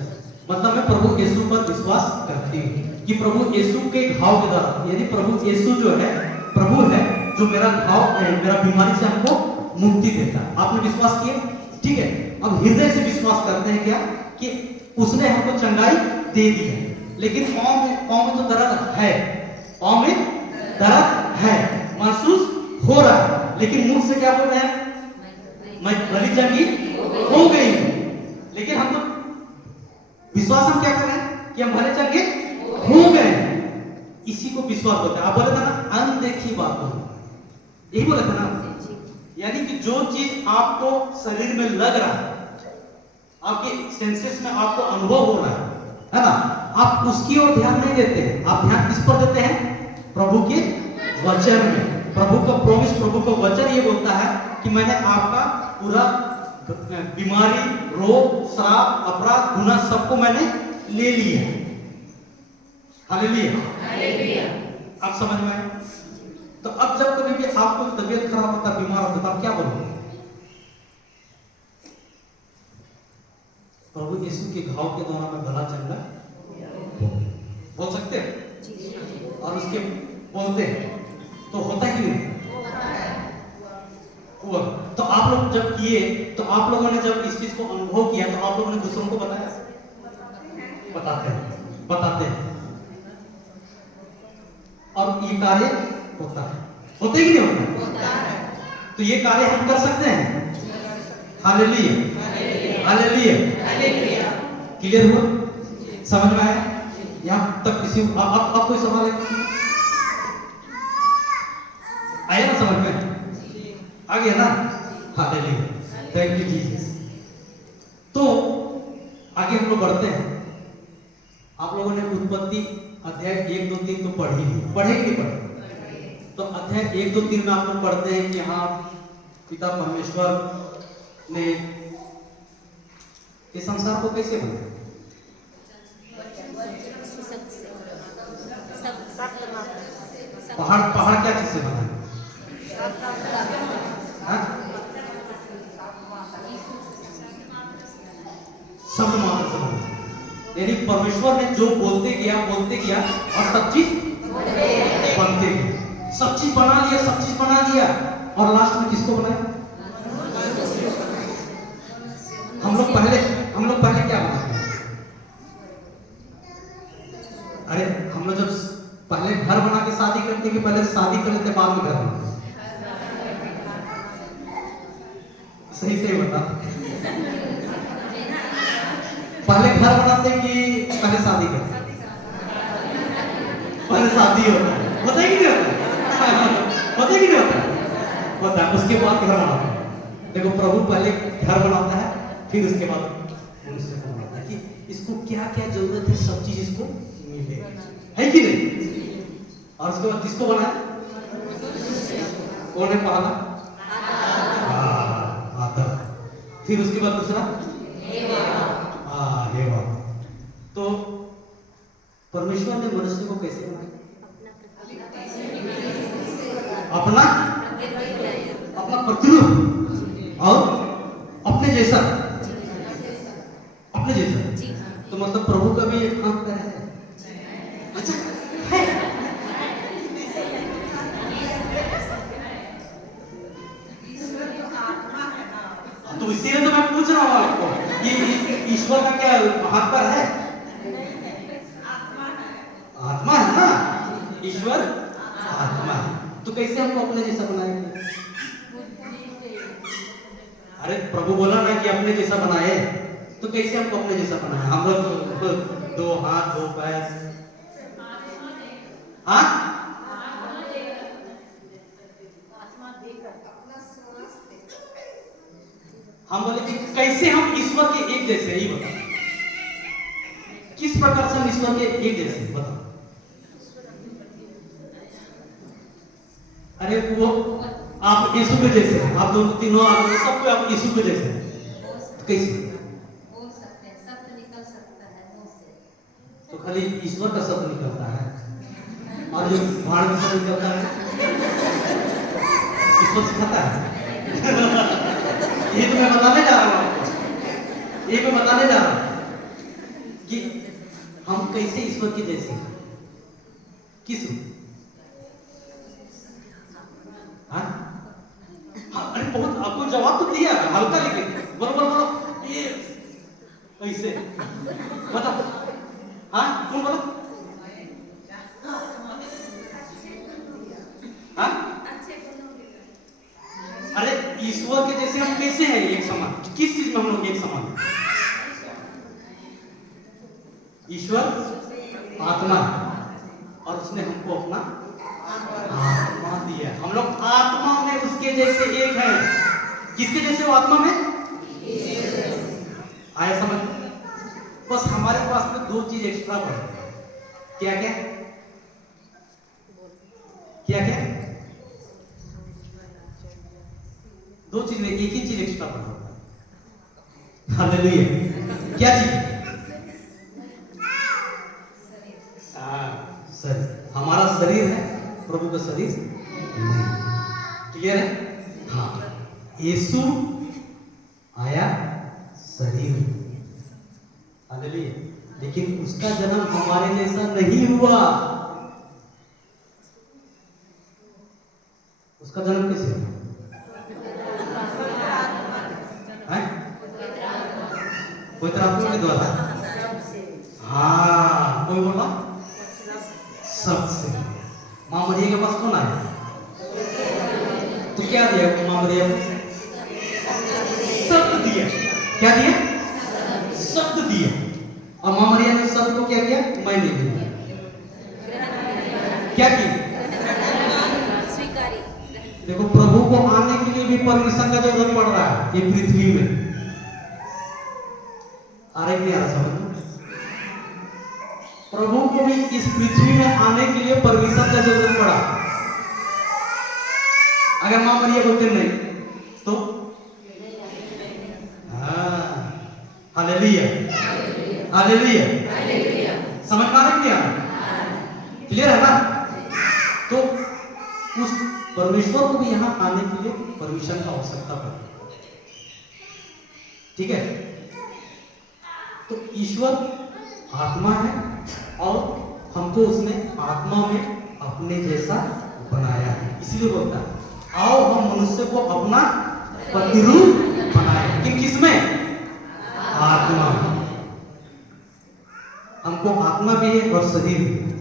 मतलब मैं प्रभु यीशु पर विश्वास करती हूँ कि प्रभु यीशु के घाव के द्वारा, यानी प्रभु यीशु जो है प्रभु है जो मेरा घाव, मेरा बीमारी से हमको मुक्ति देता है। आपने विश्वास किया, ठीक है। अब हृदय से विश्वास करते हैं क्या कि उसने हमको चंगाई दे दी है, लेकिन पाँव में तो दर्द है, पाँव में दर्द है, महसूस हो रहा है, लेकिन मुंह से क्या बोल रहे हैं, मैं भली चंगी हो गई हूं। लेकिन हम तो विश्वास हम क्या कर रहे हैं कि हम भले चंगे हो गए। इसी को विश्वास बोलते हैं। आप बोले था ना, अनदेखी बातों, यही बोला था ना, यानी कि जो चीज आपको शरीर में लग रहा है, आपके सेंसेस में आपको अनुभव हो रहा है ना, आप उसकी ओर ध्यान नहीं देते हैं। आप ध्यान किस पर देते हैं, प्रभु के वचन में। प्रभु का प्रॉमिस, प्रभु का वचन ये बोलता है कि मैंने आपका पूरा बीमारी, रोग, श्राप, अपराध, गुनाह सबको मैंने ले लिया। Hallelujah, hallelujah. आप समझ में आए? तो अब जब कभी भी आपको तबीयत खराब होता, बीमार होता, तो आप क्या बोलोगे? प्रभु यीशु के घाव के द्वारा मैं भला चंगा बोल सकते हैं और उसके बोलते हैं तो होता ही नहीं हुआ। तो आप लोग जब किए तो आप लोगों ने जब इस चीज को अनुभव किया तो आप लोगों ने दूसरों को बताया, बताते हैं और ये कार्य होता है, होते ही नहीं होता है। तो ये कार्य हम कर सकते हैं। Hallelujah hallelujah. क्लियर हुआ? समझ में आया? यहाँ तक किसी आप कोई सवाल है? आया ना समझ में? आ गया ना? Hallelujah, thank you Jesus. तो आगे हम लोग बढ़ते हैं। आप लोगों ने उत्पत्ति अध्याय 1, 2, 3 तो पढ़ ही लिया, पढ़े कि नहीं पढ़े? तो अध्याय 1, 2, 3 में आप लोग पढ़ते हैं कि हाँ पिता परमेश्वर ने इस संसार को कैसे बनाया? पहाड़ क्या चीज से बना? शब्द मात्र से बना। यानी परमेश्वर ने जो बोलते गया और सब चीज बनते गया, सब चीज बना लिया और लास्ट में किसको बनाया? हम लोग पहले क्या बनाते हैं? अरे हम लोग जब पहले घर बना के शादी करते कि पहले शादी कर लेते बाद में घर बनाते? सही बता, पहले घर बनाते कि पहले शादी करते? पहले शादी होता है कि नहीं होता है, उसके बाद घर बनाते हैं। देखो प्रभु पहले घर बनाता है फिर उसके बाद मनुष्य को बनाता है कि इसको क्या क्या जरूरत है, सब चीज इसको मिले, है कि नहीं? और उसके बाद किसको बनाया? कौन है पहला? आदम। फिर उसके बाद दूसरा हेवा। तो परमेश्वर ने मनुष्य को कैसे बनाया? अपना प्रतिरूप और अपने जैसा। तो मतलब प्रभु का भी एक हाथ पैर है। अच्छा है। तो इसीलिए तो मैं पूछ रहा हूँ आपको कि ईश्वर का क्या हाथ पैर है? आत्मा है ना, ईश्वर आत्मा है। तो कैसे हमको अपने जैसा बनाएंगे? अरे प्रभु बोला ना कि अपने जैसा बनाए, तो कैसे हमको अपने जैसा बनाए? हम लोग 2 हाथ 2 पैर, हम बोले कि कैसे हम ईश्वर के एक जैसे? ही बता, किस प्रकार से हम ईश्वर के एक जैसे? बता। अरे वो आप यीशु के जैसे, आप दोनों तीनों आदमी सबको आप यीशु के जैसे, तो कैसे बोल सकते हैं? शब्द निकल सकता है मुंह से। तो खाली ईश्वर का शब्द निकलता है और जो भाड़ में शब्द निकलता है ईश्वर सिखाता है। ये तो मैं बताने जा रहा हूँ कि हम कैसे ईश्वर के जैसे हैं। किस अरे बहुत आपको जवाब तो दिया हल्का, लेकिन बोलो ये कैसे बता? कौन बोलो? अरे ईश्वर के जैसे हम कैसे हैं एक समान? किस चीज में हम लोग एक समान? ईश्वर आत्मा और उसने हमको अपना आत्मा दिया। हम लोग आत्मा में उसके जैसे एक हैं। किसके जैसे हो आत्मा में? आया समझ? बस हमारे पास में 2 चीज एक्स्ट्रा बढ़े। क्या क्या? क्या क्या? 2 चीज में एक ही चीज एक्स्ट्रा बढ़ा। हालेलुया। क्या चीज? शरीर। हमारा शरीर है, प्रभु का शरीर नहीं। क्लियर है? हाँ, यीशु आया शरीर, हालेलुया। लेकिन उसका जन्म हमारे जैसा नहीं हुआ। उसका जन्म कैसे हुआ? पवित्र आत्मा के द्वारा। हाँ, कोई बोला सबसे। माँ मरिया के पास कौन आया? तो क्या दिया माँ मरिया को? शब्द दिया। क्या दिया? शब्द दिया। और माँ मरिया ने शब्द को क्या किया? मैंने दिया। क्या की? देखो, प्रभु को आने के लिए भी परमिशन का जरूरत पड़ रहा है ये पृथ्वी में। आ रहा नहीं आ रहा समझ? प्रभु को भी इस पृथ्वी में आने के लिए परमिशन का जरूरत पड़ा। अगर मां मरिया बोलते नहीं तो हालेलुया, हालेलुया। समझ पा रहे क्या? क्लियर है ना? तो उस परमेश्वर को भी यहां आने के लिए परमिशन की आवश्यकता पड़ती। ठीक है? तो ईश्वर आत्मा है और हमको उसने आत्मा में अपने जैसा बनाया है। इसीलिए बोलता है आओ हम मनुष्य को अपना प्रतिरूप बनाए। लेकिन किसमें? आत्मा में। हमको आत्मा भी है और शरीर भी है,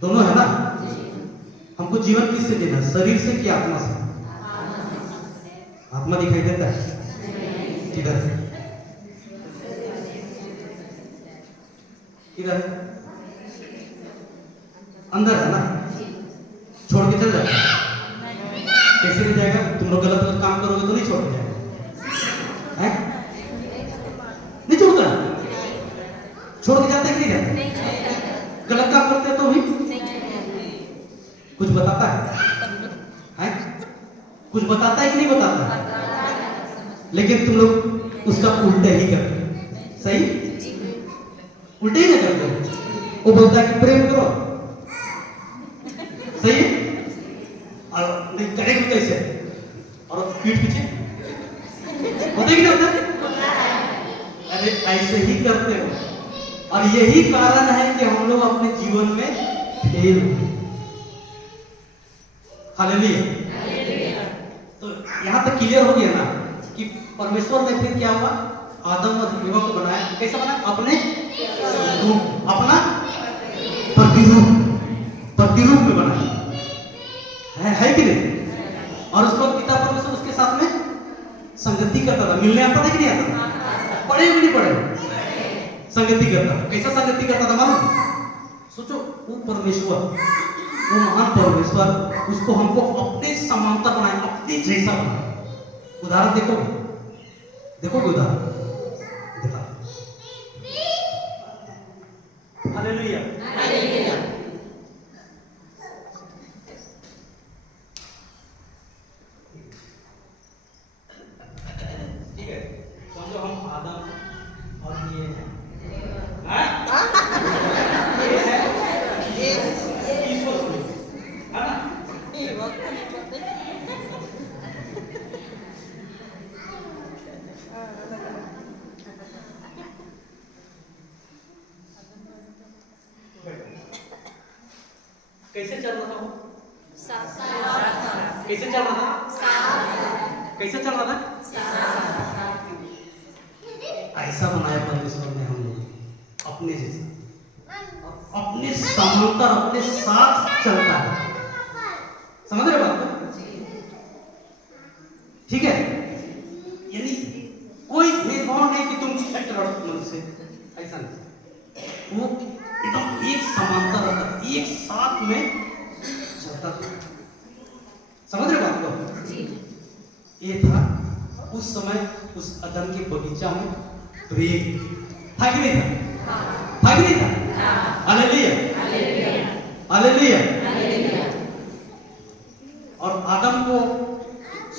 दोनों है ना। हमको जीवन किससे देना? शरीर से कि आत्मा से? आत्मा दिखाई देता है किधर से? किधर? अंदर है ना। छोड़ के चल जाएगा? कैसे नहीं जाएगा? तुम लोग गलत गलत काम करोगे तो नहीं छोड़ के जाएगा? है? नहीं छोड़ता? छोड़ के जाते कि नहीं जाते? गलत काम करते तो भी कुछ बताता है? कुछ बताता है कि नहीं बताता? लेकिन तुम लोग उसका उल्टा ही करते। सही? उल्टे ही ना करते। वो बोलता है कि प्रेम करो, सही है? और नहीं करेंगे कैसे? और पीठ पीछे होता ही नहीं होता? अरे ऐसे ही करते हो। और यही कारण है कि हम लोग अपने जीवन में फेल हुए। हालेलुया। तो यहां तक क्लियर हो गया ना कि परमेश्वर ने फिर क्या हुआ? आदम और हव्वा को बनाया। कैसा बनाया? अपने रूप, अपना प्रतिरूप में बनाया है कि नहीं? और उसको पिता परमेश्वर उसके साथ में संगति करता था। मिलने आता था कि नहीं आता? पढ़े भी नहीं पढ़े? संगति करता। कैसा संगति करता था मालूम? सोचो, वो परमेश्वर, वो महान परमेश्वर, उसको हमको अपने समानता बनाए, अपने जैसा बनाए। उदाहरण देखोगे उदाहरण देखा। हालेलुया। ठीक है, समझो हम आदम और ये है कैसे चल रहा था वो? कैसे चल रहा था? कैसे चल रहा था? ऐसा बनाया परमेश्वर ने हम लोग अपने जैसा, अपने समांतर, अपने साथ चलता है। समझ रहे बात को? ठीक है? यानी कोई भेदभाव नहीं कि तुम सेक्टर मनुष्य, ऐसा नहीं। वो एकदम एक समांतर रहता, एक साथ में चलता था। समझ रहे बात को? ये था उस समय उस अदम के बगीचा में प्रेम था कि नहीं था? था कि नहीं था? Hallelujah, hallelujah. और आदम को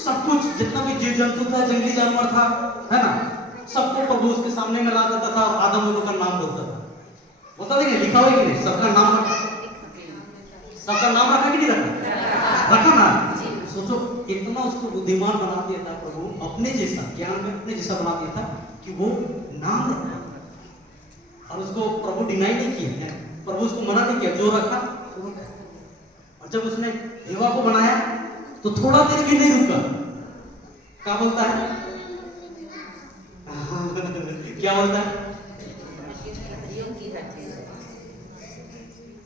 सब कुछ, जितना भी जीव जंतु था, जंगली जानवर था, है ना, सबको प्रभु उसके सामने में ला देता था और आदम उनका नाम बोलता था। बोलता था कि लिखा हुआ कि नहीं? सबका नाम रखा, सबका नाम रखा कि नहीं रखा? रखा ना। सोचो, इतना उसको बुद्धिमान बना दिया था प्रभु, अपने जैसा ज्ञान में अपने जैसा बना दिया था कि वो नाम रखा। और उसको प्रभु डिनाई नहीं किया, प्रभु उसको मना नहीं किया, जो रखा शुरू कर। और जब उसने हेवा को बनाया तो थोड़ा देर भी नहीं रुका, क्या बोलता है क्या बोलता है,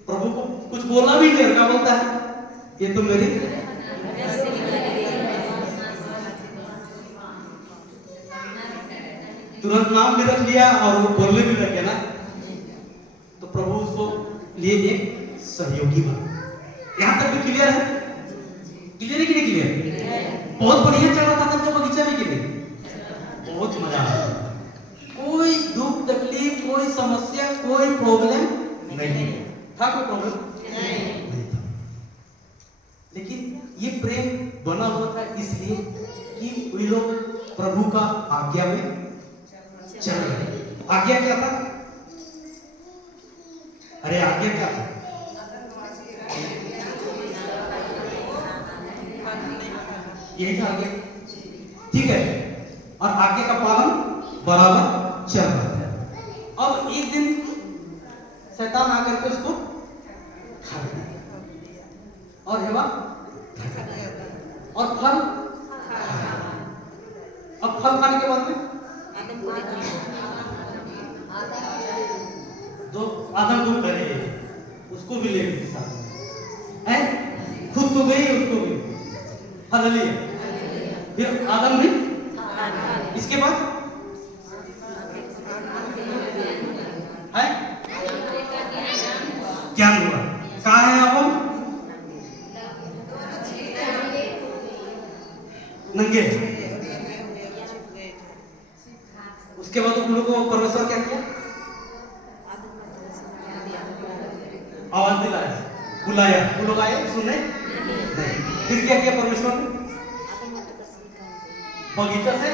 प्रभु को कुछ बोला भी नहीं, क्या बोलता है, ये तो मेरी तुरंत नाम भी रख लिया और वो बोलने भी लग गया ना, तो प्रभु उसको लिए एक सहयोगी बना। यहां तक भी क्लियर है? क्लियर है कि नहीं क्लियर? बहुत बढ़िया चल रहा था तब तो बगीचा में, कि नहीं? बहुत मजा आ रहा था, कोई दुख तकलीफ, कोई समस्या, कोई प्रॉब्लम नहीं था, कोई प्रॉब्लम नहीं था। लेकिन ये प्रेम बना हुआ था इसलिए कि वे लोग प्रभु का आज्ञा में चल रहे। आज्ञा क्या था? अरे आज्ञा क्या था? यही था आज्ञा, ठीक है। और आज्ञा का पालन बराबर चल रहा था। अब एक दिन शैतान आकर के उसको खा गया और हेवा और फल, अब फल खाने के बाद में तो आदम को करे, उसको भी ले गए साथ हैं, खुद तो गई उसको भी, हालेलुया। फिर आदम ने, इसके बाद है ज्ञान हुआ, कहाँ है अब हम? नंगे। उसके बाद उन लोगों को परमेश्वर क्या किया? आवाज दिलाया, बुलाया, वो लोग आए सुनने नहीं। फिर क्या किया परमेश्वर ने? बगीचा से।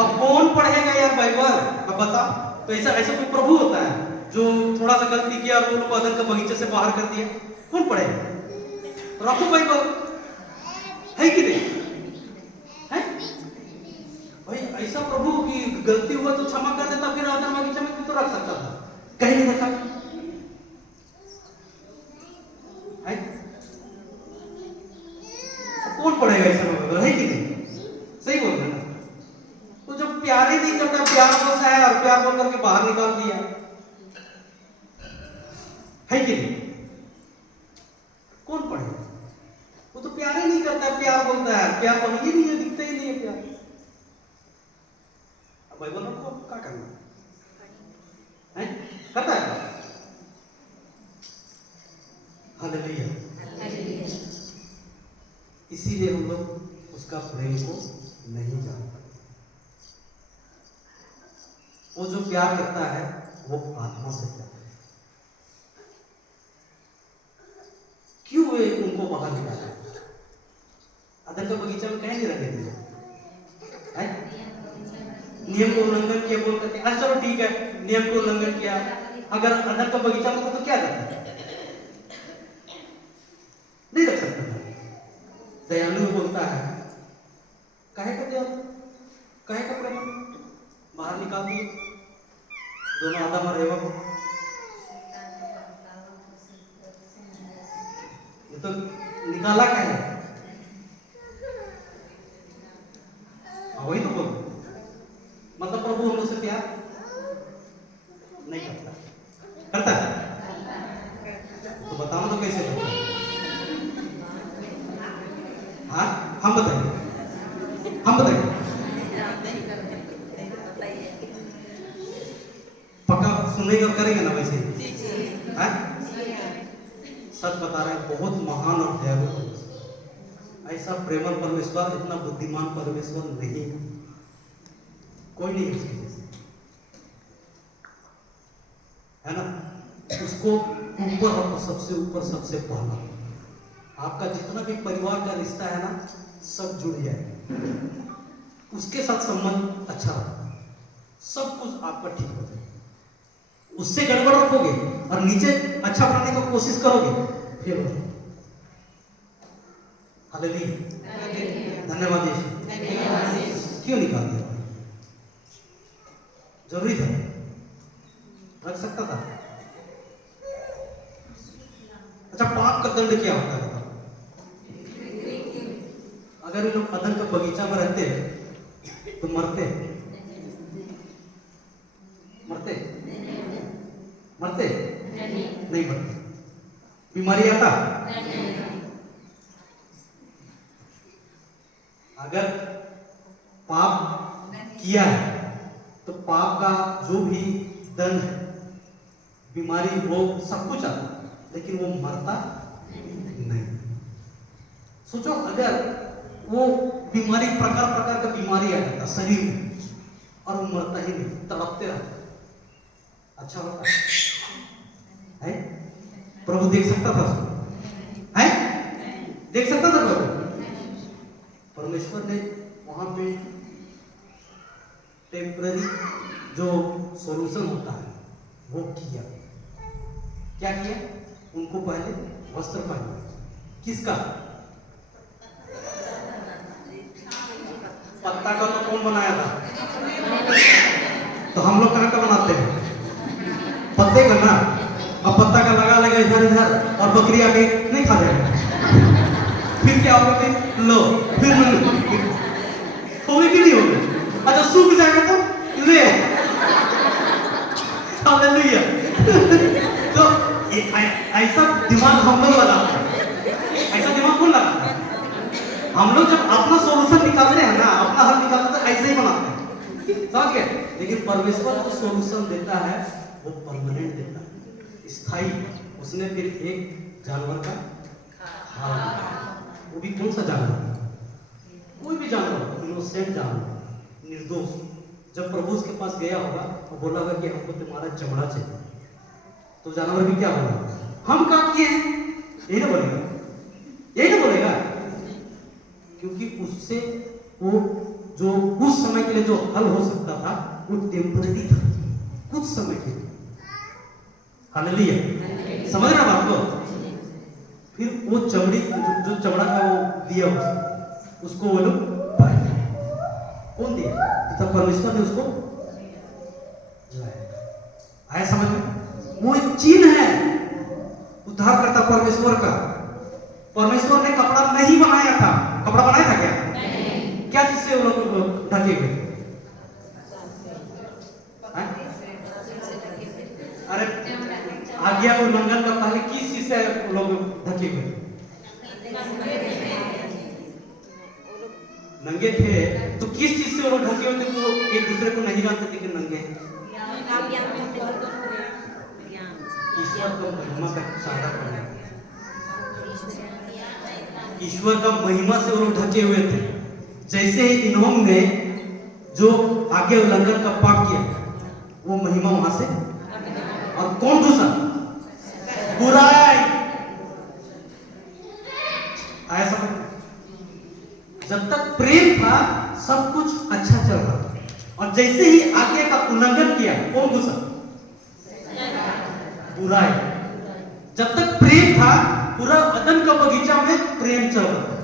अब कौन पढ़ेगा यार बाइबल? अब बता, तो ऐसा ऐसा कोई प्रभु होता है जो थोड़ा सा गलती किया और वो लोग अदन का बगीचे से बाहर कर दिया? कौन पढ़ेगा? रखो बाइबल, है कि नहीं है भाई? ऐसा प्रभु की गलती हुआ तो क्षमा कर देता, फिर अदन बगीचे में तो रख सकता था, कहीं नहीं रखा है? कौन पढ़ेगा ऐसा बाइबल, है कि नहीं? सही बोल रहे ना? तो जब प्यार ही नहीं करता, प्यार बोलता है और प्यार बोल करके बाहर निकाल दिया, है कि नहीं? कौन पढ़ेगा? वो तो प्यार ही नहीं करता, प्यार बोलता है, प्यार तो ही नहीं है, दिखता ही नहीं है प्यार। अब बाइबल को क्या करना है? करता है? हालेलुया। इसीलिए हम लोग उसका प्रेम को नहीं जानते। वो जो प्यार करता है वो आत्मा से प्यार करता है। क्यों वे उनको बाहर निकाला? अदन का बगीचा में कहीं नहीं रहने दिया, नियम को उल्लंघन किया बोल करके। अच्छा चलो ठीक है, नियम को उल्लंघन किया, अगर अदन का बगीचा में तो क्या करता? नहीं रख सकता था। दयालु बोलता है, काहे का दयालु, काहे का प्रेम, बाहर निकाल दिए दोनों आदम और एवा को। ये तो निकाला क्या है? वही तो बोल, मतलब प्रभु हम लोग से प्यार नहीं करता, करता है? तो बताओ तो कैसे करता है? हाँ हम बताइए, हम बताइए। पक्का सुनेंगे और करेंगे ना वैसे? है? सच बता रहे हैं, बहुत महान और दयालु परमेश्वर, ऐसा प्रेमल परमेश्वर, इतना बुद्धिमान परमेश्वर नहीं, कोई नहीं उसके जैसे, है ना? उसको ऊपर रखो, सबसे ऊपर, सबसे पहला। आपका जितना भी परिवार का रिश्ता है ना, सब जुड़ जाएगा, उसके साथ संबंध अच्छा रखो, सब कुछ आपका ठीक हो जाएगा। उससे गड़बड़ रखोगे और नीचे अच्छा बनाने की कोशिश करोगे, फिर हो जाएगा। हालेलुया, धन्यवाद यीशु। क्यों निकाल दिया? जरूरी था? रख सकता था? अच्छा, पाप का दंड क्या होता है? अगर ये लोग अदन का बगीचा में रहते तो मरते मरते मरते नहीं मरते। बीमारी आता? अगर पाप किया है तो पाप का जो भी दंड है, बीमारी, रोग, सब कुछ आता, लेकिन वो मरता नहीं। सोचो, अगर वो बीमारी, प्रकार प्रकार का बीमारी आ जाता शरीर में और वो मरता ही नहीं, तड़पते रहता, अच्छा होता है? प्रभु देख सकता था उसको? है? देख सकता था प्रभु? परमेश्वर ने वहां पे टेम्पररी जो सॉल्यूशन होता है वो किया। क्या किया? उनको पहले वस्त्र पहनाया। किसका? पत्ता का तो कौन बनाया था? तो हम लोग कहाँ का बनाते हैं? पत्ते का ना। अब पत्ता का लगा लेगा इधर इधर और बकरी आके नहीं खा जाएगा। फिर क्या होगा? फिर लो, फिर होगी कि नहीं होगी? अच्छा, सूख जाएगा तो ले। हालेलुया। तो ऐसा दिमाग हम लोग लगाते हैं। ऐसा दिमाग कौन लगाता है? हम लोग जब अपना सॉल्यूशन निकालते हैं ना, अपना हल निकालते हैं, ऐसे ही बनाते हैं, समझ गए? लेकिन परमेश्वर जो सॉल्यूशन देता है वो परमानेंट देता है, स्थायी। उसने फिर एक जानवर का खाल दिया। वो भी कौन सा जानवर? कोई भी जानवर, इनोसेंट जानवर, निर्दोष। जब प्रभु उसके पास गया होगा और बोला होगा कि हमको तुम्हारा चमड़ा चाहिए, तो जानवर भी क्या बोला? हम क्या किए हैं? यही ना बोलेगा? यही ना बोलेगा? क्योंकि उससे वो जो उस समय के लिए जो हल हो सकता था वो टेम्पररी था, कुछ समय के लिए। हालेलुया। समझ रहे हो बात को? फिर वो चमड़ी, जो चमड़ा का वो दिया उसको वो लोग पहने। कौन दिया? तब परमेश्वर ने उसको लाया। आया समझ में? वो एक चिन्ह है उद्धार करता परमेश्वर का। परमेश्वर ने कपड़ा नहीं बनाया था। कपड़ा बनाया था क्या? नहीं। क्या चीज से वो लोग ढके हुए? अरे, आज्ञा उल्लंघन का पहले किस चीज से वो लोग ढके हुए? नंगे थे। तो किस चीज से वो लोग ढके हुए थे? वो एक दूसरे को नहीं जानते थे कि नंगे हैं। ईश्वर का महिमा का सहारा करना। ईश्वर का महिमा से वो लोग ढके हुए थे। जैसे ही इन्होंने जो आज्ञा उल्लंघन का पाप किया, वो महिमा वहां से, और कौन घुसा? बुराई। आया समझ? जब तक प्रेम था सब कुछ अच्छा चल रहा था, और जैसे ही आज्ञा का उल्लंघन किया, कौन घुसा? बुराई। जब तक प्रेम था, पूरा अदन का बगीचा में प्रेम चल रहा था,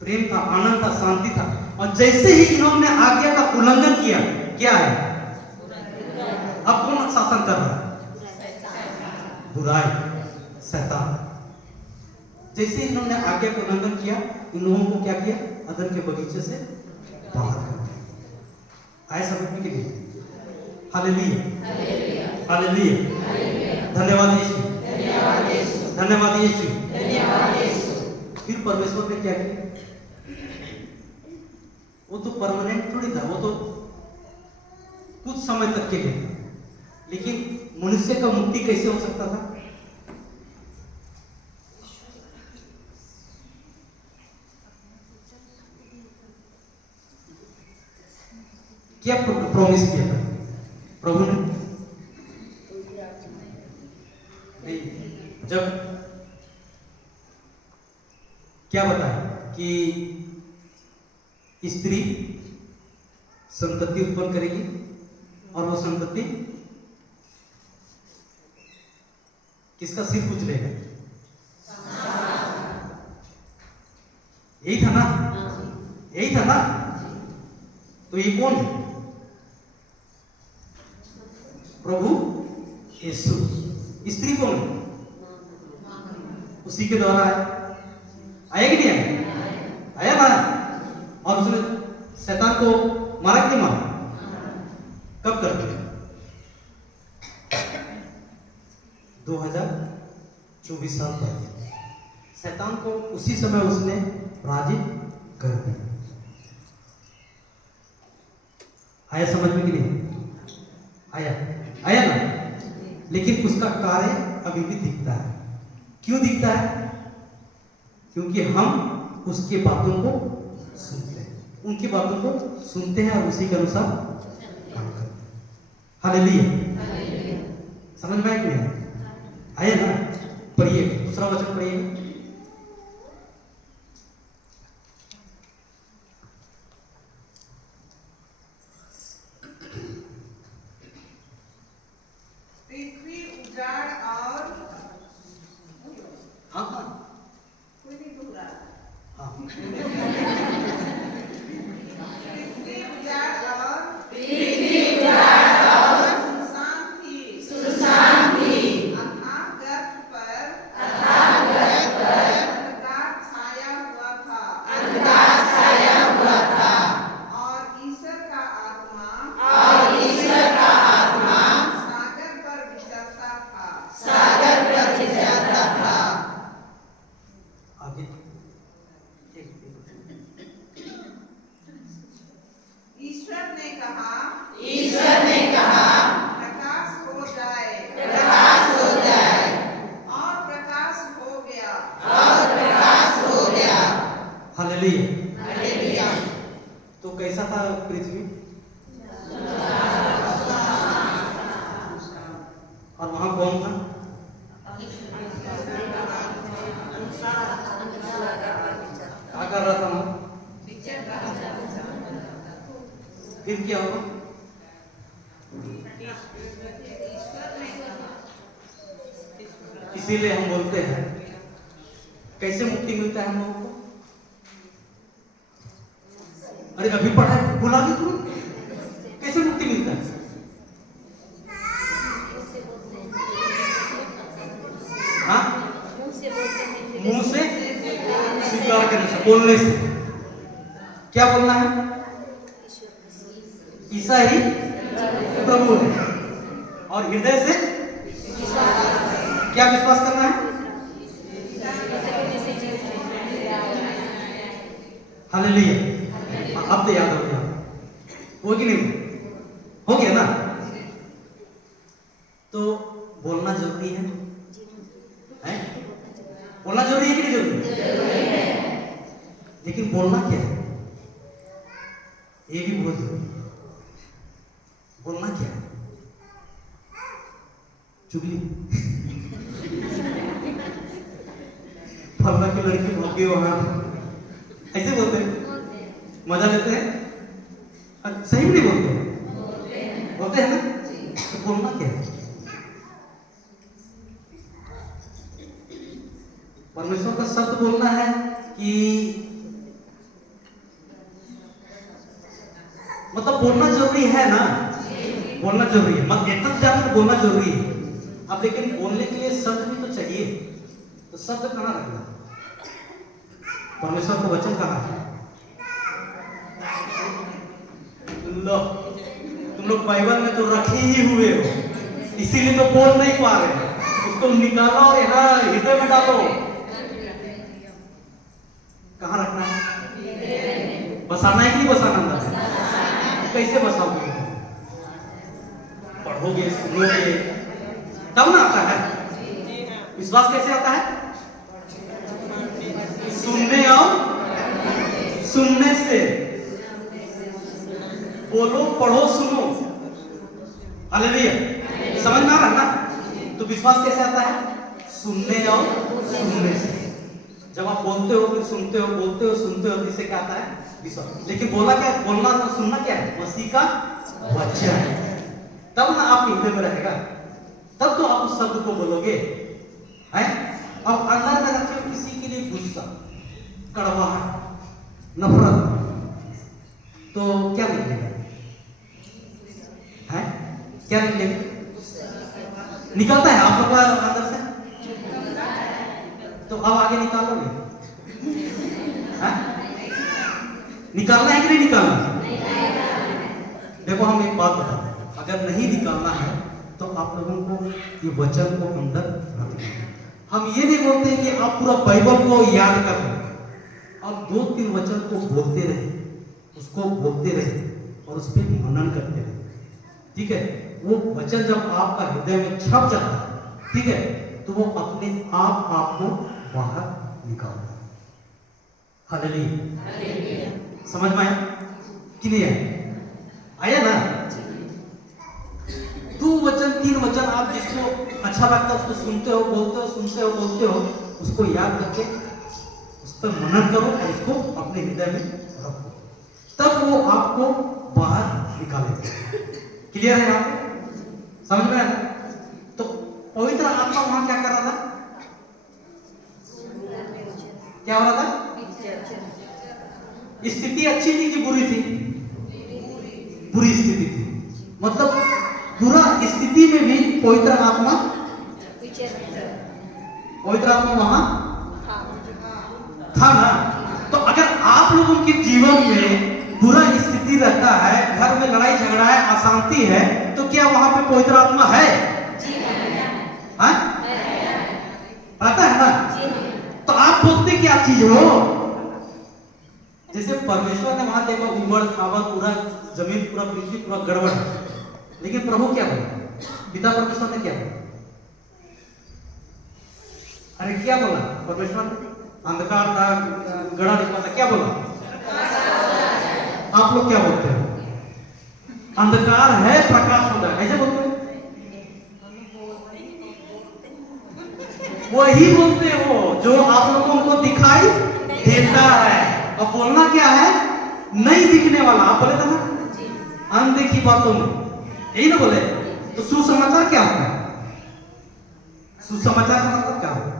प्रेम था, आनंद था, शांति था। और जैसे ही इन्होंने आज्ञा का उल्लंघन किया, क्या है? अब कौन शासन कर रहा है? बुराई, शैतान। जैसे ही इन्होंने आज्ञा का उल्लंघन किया, इन लोगों को क्या किया? अदन के बगीचे से बाहर कर दिया। आए समझ में कि नहीं? हालेलुया, हालेलुया, धन्यवाद यीशु, धन्यवाद यीशु। फिर परमेश्वर ने क्या किया? वो तो परमानेंट थोड़ी था, वो तो कुछ समय तक के लिए था। लेकिन मनुष्य का मुक्ति कैसे हो सकता था? क्या प्रॉमिस किया था प्रभु ने? नहीं, जब क्या बताया कि स्त्री संतति उत्पन्न करेगी और वो संतति किसका सिर कुचलेगा? यही था ना? यही था ना? तो ये कौन है? प्रभु यीशु। स्त्री कौन है? उसी के द्वारा आया कि नहीं आया? आया ना। और उसने शैतान को मारा कि नहीं मारा? कब कर दिया? 2024 साल पहले शैतान को उसी समय उसने पराजित कर दिया। आया समझ में कि नहीं आया? आया ना। लेकिन उसका कार्य अभी भी दिखता है। क्यों दिखता है? क्योंकि हम उसकी बातों को सुनते हैं, उनकी बातों को सुनते हैं और उसी के अनुसार काम करते हैं। हालेलुया। समझ में आया कि नहीं आया ना? पढ़िए दूसरा वचन पढ़िए। पृथ्वी उजाड़ और हाँ कोई नहीं बोल रहा। हाँ पृथ्वी उजाड़ और सुनसान थी। अथाह गर्त पर अंधकार छाया हुआ था। और ईश्वर का आत्मा सागर पर विचरता था। आगे ईश्वर ने कहा प्रकाश हो जाए और प्रकाश हो गया। हालेलुया। तो कैसा था पृथ्वी? और वहां कौन था? क्या कर रहा था वहां? फिर क्या होगा? इसीलिए हम बोलते हैं कैसे मुक्ति मिलता है हम लोगों को? अरे अभी पढ़ा है, बोला नहीं तुम? कैसे मुक्ति मिलता है? हाँ, मुंह से स्वीकार करने से, बोलने से। क्या बोलना है? ईसा ही प्रभु है। और हृदय से क्या विश्वास करना है? हालेलुया। अब तो याद हो गया, हो कि नहीं? हो गया ना? तो बोलना जरूरी है? बोलना जरूरी है कि नहीं जरूरी? लेकिन बोलना क्या है ये भी बहुत जरूरी है। बोलना क्या है? चुगली। फलना की लड़की भागी वहां, ऐसे बोलते हैं, मजा लेते हैं। सही में नहीं बोलते? बोलते हैं ना? तो बोलना क्या है? परमेश्वर का शब्द बोलना है कि मतलब बोलना जरूरी है ना? बोलना जरूरी है, मत एकदम जाकर बोलना जरूरी है। अब लेकिन बोलने के लिए शब्द भी तो चाहिए, तो शब्द कहाँ रखना? परमेश्वर का वचन कहाँ है? तुम लोग बाइबल में तो रखे ही हुए हो, इसीलिए तो बोल नहीं पा रहे। उसको निकालो और यहाँ हृदय में डालो। कहाँ रखना है? बसाना है कि नहीं बसाना? अंदर कैसे बसाओगे? पढ़ोगे, सुनोगे, तब ना आता है। विश्वास कैसे आता है? सुनने और सुनने से। बोलो, पढ़ो, सुनो। हालेलुया। समझ में आ रहा ना? तो विश्वास कैसे आता है? सुनने और सुनने से। जब आप बोलते हो, फिर सुनते हो, बोलते हो, सुनते हो, इससे क्या आता है? विश्वास। लेकिन बोला क्या? बोलना तो सुनना क्या है? मसीह का वचन है। तब ना आप हृदय में रहेगा, तब तो आप उस शब्द को बोलोगे। हैं? अब अंदर में रखे किसी के लिए गुस्सा, कड़वाहट, नफरत, तो क्या निकलेगा? हैं? क्या निकलेगा? निकलता है आप लोग का अंदर से? तो अब आगे निकालोगे? हाँ? निकालना है कि नहीं निकालना? देखो हम एक बात बताते हैं, अगर नहीं निकालना है तो आप लोगों को ये वचन को अंदर रखना है। हम ये नहीं बोलते कि आप पूरा बाइबल को याद कर लो, आप 2-3 वचन को बोलते रहे, उसको बोलते रहे और उस पर मनन करते रहे, ठीक है? वो वचन जब आपका हृदय में छप जाता है, ठीक है, तो वो अपने आप आपको बाहर निकालता है। हालेलुया। समझ में आया कि नहीं आया ना? 2 वचन 3 वचन आप जिसको अच्छा लगता है उसको सुनते हो, बोलते हो, सुनते हो, बोलते हो, उसको याद करके उस पर मनन करो और उसको अपने हृदय में रखो, तब वो आपको बाहर निकालेगा। क्लियर है आपको? समझ में आया? तो पवित्र आत्मा वहां क्या कर रहा था? क्या हो रहा था? स्थिति अच्छी थी कि बुरी थी? बुरी स्थिति थी। मतलब बुरा स्थिति में भी पवित्र आत्मा वहां था ना? तो अगर आप लोगों के जीवन में बुरा स्थिति रहता है, घर में लड़ाई झगड़ा है, अशांति है, तो क्या वहां पे पवित्र आत्मा है? हाँ? रहता है ना? तो आप बोलते क्या चीज हो? जैसे परमेश्वर ने वहां देखा उबड़ खाबड़, पूरा जमीन, पूरा पृथ्वी, पूरा गड़बड़, लेकिन प्रभु क्या बोला? पिता परमेश्वर ने क्या बोला? अरे क्या बोला परमेश्वर ने? अंधकार था, गड़ा निकला था, क्या बोला? आप लोग क्या बोलते हो? अंधकार है, प्रकाश हो जाए, ऐसे बोलते हो? वही बोलते हो जो आप लोगों को दिखाई देता है। और बोलना क्या है? नहीं दिखने वाला। आप बोले था ना, अनदेखी बातों में, यही ना बोले? तो सुसमाचार क्या होता है? सुसमाचार का मतलब क्या होता है?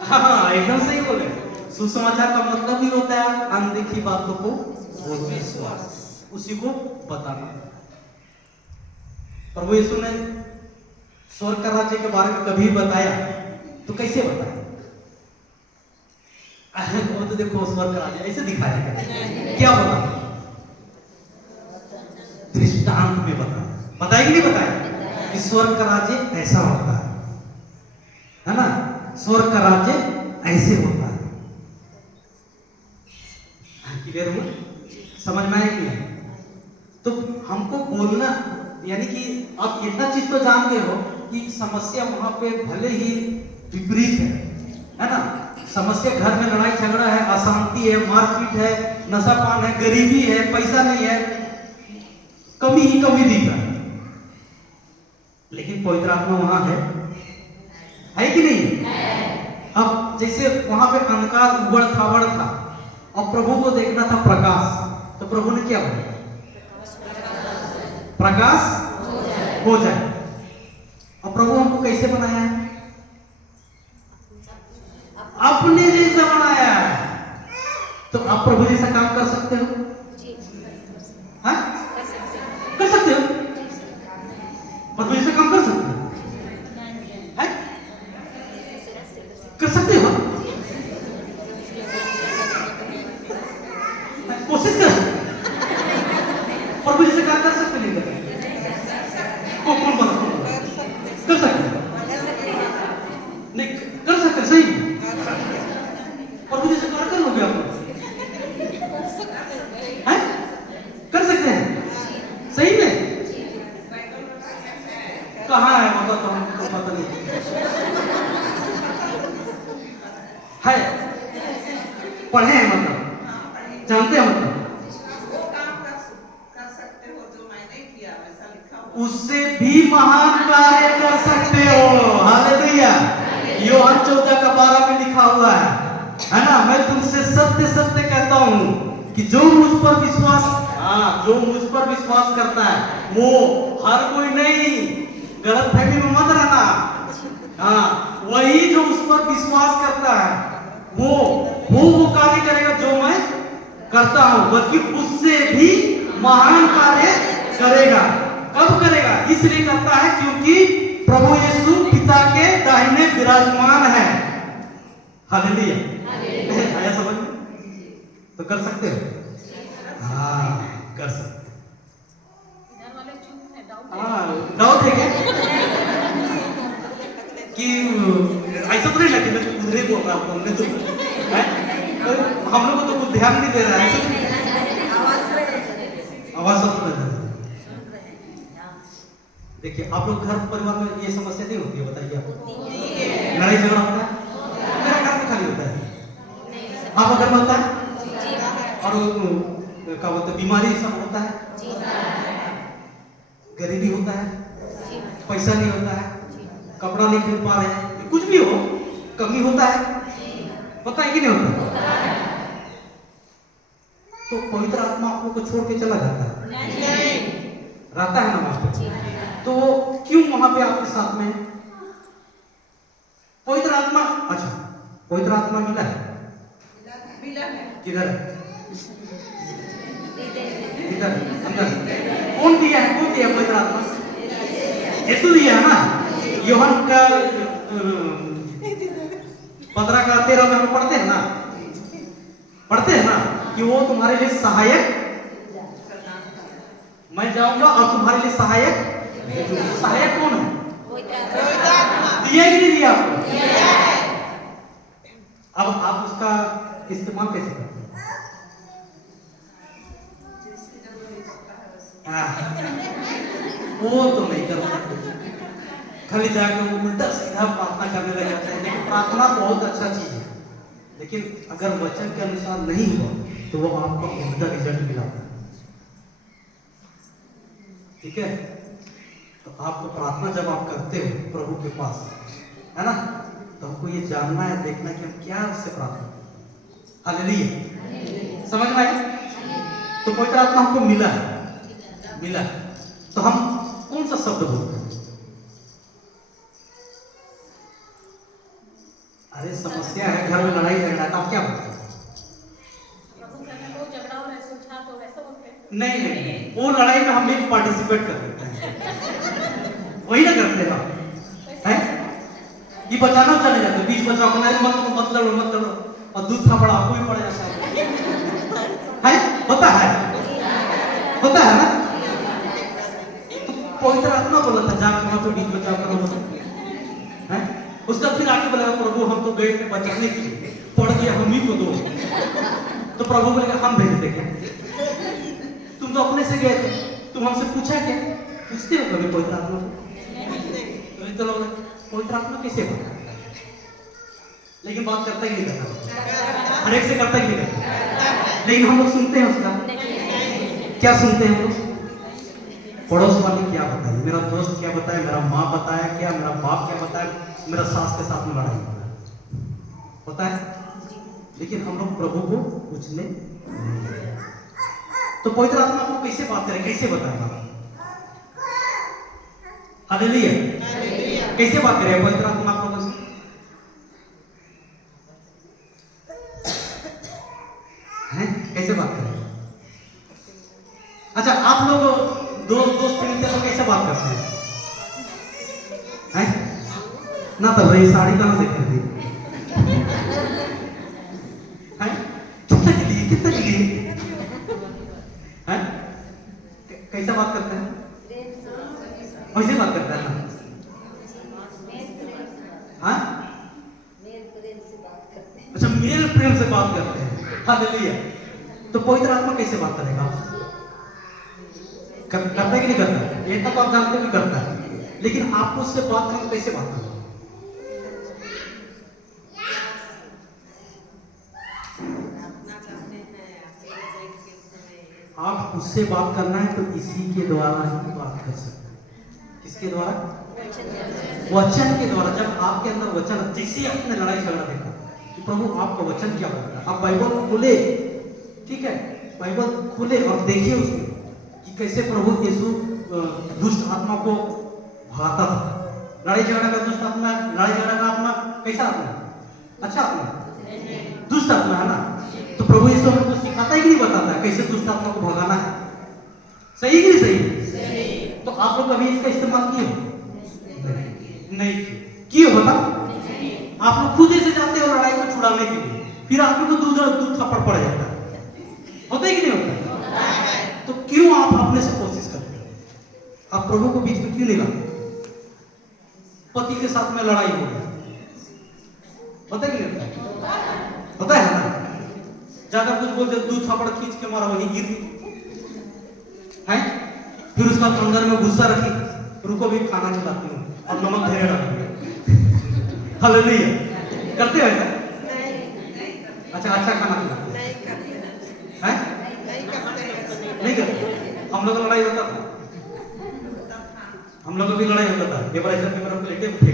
हाँ, एकदम सही बोले। सुसमाचार का मतलब भी होता है अनदेखी बातों को विश्वास, उसी को बताना। प्रभु यीशु ने स्वर्ग का राज्य के बारे में कभी बताया तो कैसे बताया? वो तो देखो स्वर्ग का राज्य ऐसे दिखाया गया, क्या बोला? दृष्टांत में बताया कि नहीं बताया कि स्वर्ग का राज्य ऐसा होता है ना? स्वर्ग का राज्य ऐसे होता है। क्लियर हुआ? समझ में आया कि नहीं? तो हमको बोलना, यानी कि आप इतना चीज तो जानते हो कि समस्या वहां पे भले ही विपरीत है ना? समस्या घर में लड़ाई झगड़ा है, अशांति है, मारपीट है, नशा पान है, गरीबी है, पैसा नहीं है, कमी ही कमी दिख रहा है, लेकिन पवित्र आत्मा वहां है कि नहीं? अब जैसे वहां पे अंधकार उबड़ खाबड़ था और प्रभु को देखना था प्रकाश, तो प्रभु ने क्या बोला? प्रकाश हो जाए। और प्रभु हमको कैसे बनाया है? अपने जैसा बनाया है। तो आप प्रभु जैसा काम कर सकते हो? हाँ? कर सकते हो? प्रभु जैसा काम कर सकते हो? है? कर सकते हो? कोशिश कर, प्रभु जैसे काम कर सकते नहीं कर? कौन बना? कर सकते नहीं, कर सकते सही। प्रभु जैसे कार्य कर लोगे आप? हैं? कर सकते हैं सही में? कहाँ है मतलब? तो हमको पता नहीं है। पढ़े हैं मतलब, जानते हैं मतलब? उससे भी महान कार्य कर सकते हो। हालेलुया। यूहन्ना 14:12 में लिखा हुआ है ना? मैं तुमसे सत्य सत्य कहता हूं कि जो मुझ पर विश्वास करता है, वो हर कोई नहीं, गलतफहमी में मत रहना, वही जो उस पर विश्वास करता है वो कार्य करेगा जो मैं करता हूं, बल्कि उससे भी महान कार्य करेगा। कब करेगा? इसलिए करता है क्योंकि प्रभु यीशु पिता के दाहिने विराजमान है। हालेलुया। आया समझ में? तो कर सकते हो? हाँ, कर सकते। इधर वाले चुप है, डाउट है। हाँ, डाउट है क्या कि ऐसा तो नहीं लगे ना उधर ही बोल रहा हूँ हमने तो हैं? तो हम लोग को तो कुछ ध्यान नहीं दे रहा है, ऐसा तो नहीं। आवाज सब सुन रहे हैं। देखिए आप लोग घर परिवार में ये समस्या नहीं होती है, बताइए आप। लड़ाई झगड़ा होता है? मेरा घर में खाली होता है, आपका घर में होता है? और क्या बोलते हैं, बीमारी सब होता है, गरीबी होता है, पैसा नहीं होता है, कपड़ा नहीं खरीद पा रहे हैं, कुछ भी हो, कमी होता है, पता है कि नहीं होता? तो पवित्र आत्मा आप लोग को छोड़ के चला जाता है? रहता है ना वहां पे? तो वो क्यों वहां पे आपके साथ में है? पवित्र आत्मा, अच्छा पवित्र आत्मा मिला है? किधर है? इधर अंदर। कौन दिया है? कौन दिया पवित्र आत्मा? यीशु दिया है ना। यूहन्ना का 15 का 13 में हम पढ़ते हैं ना, कि वो तुम्हारे लिए सहायक, मैं जाऊंगा और तुम्हारे लिए सहायक। सहायक कौन है? दिया कि नहीं दिया आपको? अब आप उसका इस्तेमाल कैसे करते हैं? वो तो नहीं करते, खाली जाकर उल्टा सीधा प्रार्थना करने लग जाते हैं। लेकिन प्रार्थना बहुत अच्छा चीज है, लेकिन अगर वचन के अनुसार नहीं हुआ तो वो आपको उल्टा रिजल्ट मिलाता है। ठीक है? तो आपको प्रार्थना जब आप करते हो प्रभु के पास, है ना, तो हमको ये जानना है, देखना है कि हम क्या उससे प्रार्थना करते हैं। हालेलुया। समझ में आया? तो पवित्र आत्मा हमको मिला है, तो हम कौन सा शब्द बोलते हैं? अरे समस्या है, घर में लड़ाई झगड़ा है, तो आप क्या बोलते हैं? नहीं, वो लड़ाई में हम भी पार्टिसिपेट कर लेते हैं, वही ना करते हैं हैं? ये बचाना चले जाते, बीच बचाव करना, मत लड़ो, और दूध था बड़ा आपको भी पड़ जाता है। होता है ना? तो पवित्र आत्मा बोला था जाकर वहां तो बीच बचाव करो, हैं? उसका फिर आके बोला प्रभु हम तो गए थे बचाने के लिए, पड़ गया हम ही को दो। तो प्रभु बोलेगा हम भेज देंगे, तुम तो अपने से गए थे, तुम हमसे पूछा क्या? पूछते हो कभी पवित्र आत्मा को? तो लोग पवित्र आत्मा कैसे बात करता है? लेकिन बात करता ही नहीं करता, हर एक से करता ही नहीं करता। लेकिन हम लोग सुनते हैं उसका, क्या सुनते हैं हम लोग? पड़ोस वाले क्या बताए, मेरा दोस्त क्या बताए, मेरा माँ बताया क्या, मेरा बाप क्या बताया, मेरा सास के साथ में लड़ाई होता है। लेकिन हम लोग प्रभु को पूछने नहीं। तो पवित्र आत्मा को कैसे बात करें, कैसे बताएगा? हालेलुया। कैसे बात करें पवित्र आत्मा को? कैसे बात करें? अच्छा आप लोग दोस्त मिलते हैं तो कैसे बात करते हैं? ना तब रही साड़ी कहां से खरीदी? कितना के लिए? कैसे बात करते हैं? वैसे बात करता है ना? हाँ? अच्छा मेल प्रेम से बात करते हैं। हालेलुया। तो पवित्र आत्मा कैसे बात करेगा? करता है कि नहीं करता? ये तो आप जानते हो कि करता है, लेकिन आपको उससे बात करना कैसे बात करना? आप उससे बात करना है तो इसी के द्वारा ही बात कर सकते हैं। किसके द्वारा? वचन के द्वारा। जब आपके अंदर वचन, जैसे आपने लड़ाई झगड़ा देखा कि प्रभु आपका वचन क्या बोल रहा है, आप बाइबल खोले, ठीक है, बाइबल खोले और देखिए उसमें कि कैसे प्रभु यीशु दुष्ट आत्मा को भगाता था। लड़ाई झगड़ा का दुष्ट आत्मा, लड़ाई झगड़ा का आत्मा कैसा आत्मा? अच्छा आत्मा, दुष्ट आत्मा है ना। तो प्रभु यीशु हमको सिखाता है कि नहीं बताता है कैसे दुष्ट आत्मा को भगाना है? सही कि नहीं सही? तो आप लोग कभी इसका इस्तेमाल किए हो? नहीं किए हो ना? आप लोग खुद ऐसे जाते हो लड़ाई को छुड़ाने के लिए, फिर आप लोग को दूध थप्पड़ पड़ जाता है, होता है कि नहीं होता? तो क्यों आप अपने से कोशिश करते हो? आप प्रभु को बीच में क्यों नहीं लाते? पति के साथ में लड़ाई हो गई, होता है कि नहीं होता? होता है ना? ज्यादा कुछ बोल दे, दूध थप्पड़ खींच के मारा, वहीं गिर गई है। फिर उसका अंदर में गुस्सा रखी, रुको भी खाना खिलाती हूँ और नमक धीरे डालूंगी। हालेलुया। करते हो ऐसा? अच्छा अच्छा खाना खिला है? नहीं करते। हम लोग का लड़ाई होता था, हम लोग का भी लड़ाई होता था, ये बार ऐसा कि मेरा प्लेटे उठे।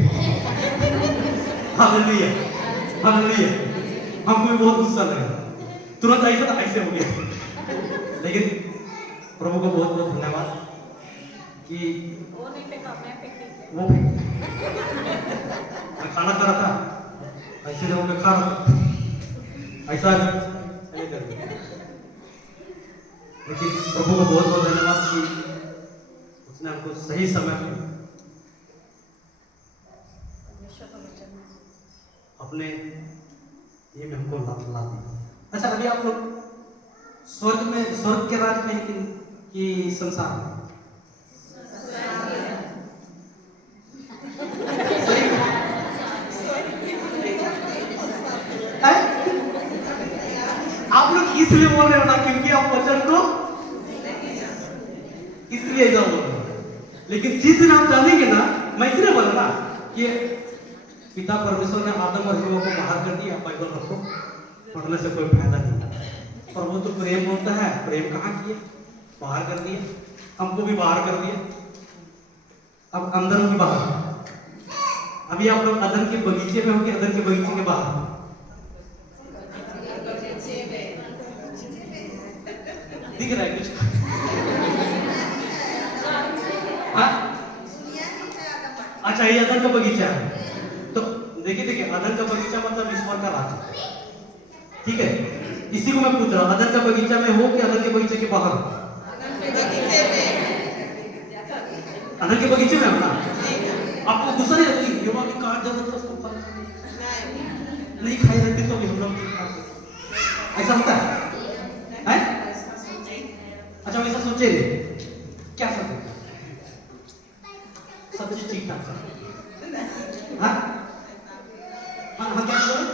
Hallelujah hallelujah. हमको भी बहुत गुस्सा लगा, तुरंत ऐसा था, ऐसे हो गया। लेकिन प्रभु को बहुत बहुत धन्यवाद कि वो मैं खाना खा रहा था, ऐसे जब मैं खा रहा था ऐसा नहीं कर, लेकिन प्रभु को बहुत बहुत धन्यवाद कि उसने हमको सही समय पर अपने ये में हमको ला दी। अच्छा, अभी आप लोग स्वर्ग के राज में है कि संसार में? आप लोग इसलिए बोल रहे हो ना क्योंकि आप वचन को इसलिए ऐसा बोल रहे हो, लेकिन जिस दिन आप जानेंगे ना, मैं इसलिए बोला ना कि पिता परमेश्वर ने आदम और हव्वा को बाहर कर दिया, बाइबल रखो, पढ़ने से कोई फायदा नहीं। प्रभु तो प्रेम बोलता है, प्रेम कहाँ किया? बाहर कर दिया, हमको भी बाहर कर दिया, अब अंदर की बाहर। अभी आप लोग अदन के बगीचे में हो कि अदन के बगीचे के बाहर? दिख रहा है कुछ? हाँ? अच्छा, ये अदन का बगीचा है। तो देखिए अदन का बगीचा मतलब ईश्वर का राज, ठीक है? इसी को मैं पूछ रहा हूँ, अदन का बगीचा में हो कि अदन के बगीचे के बाहर? अदन के बगीचे में हो ना? आपको गुस्सा नहीं लगती? युवा की काट जरूरत तो नहीं खाई रहती तो भी हम लोग ऐसा होता है? अच्छा, वैसा सोचे नहीं, क्या सोचे? सब चीज ठीक ठाक। हाँ हाँ हाँ, क्या बोले?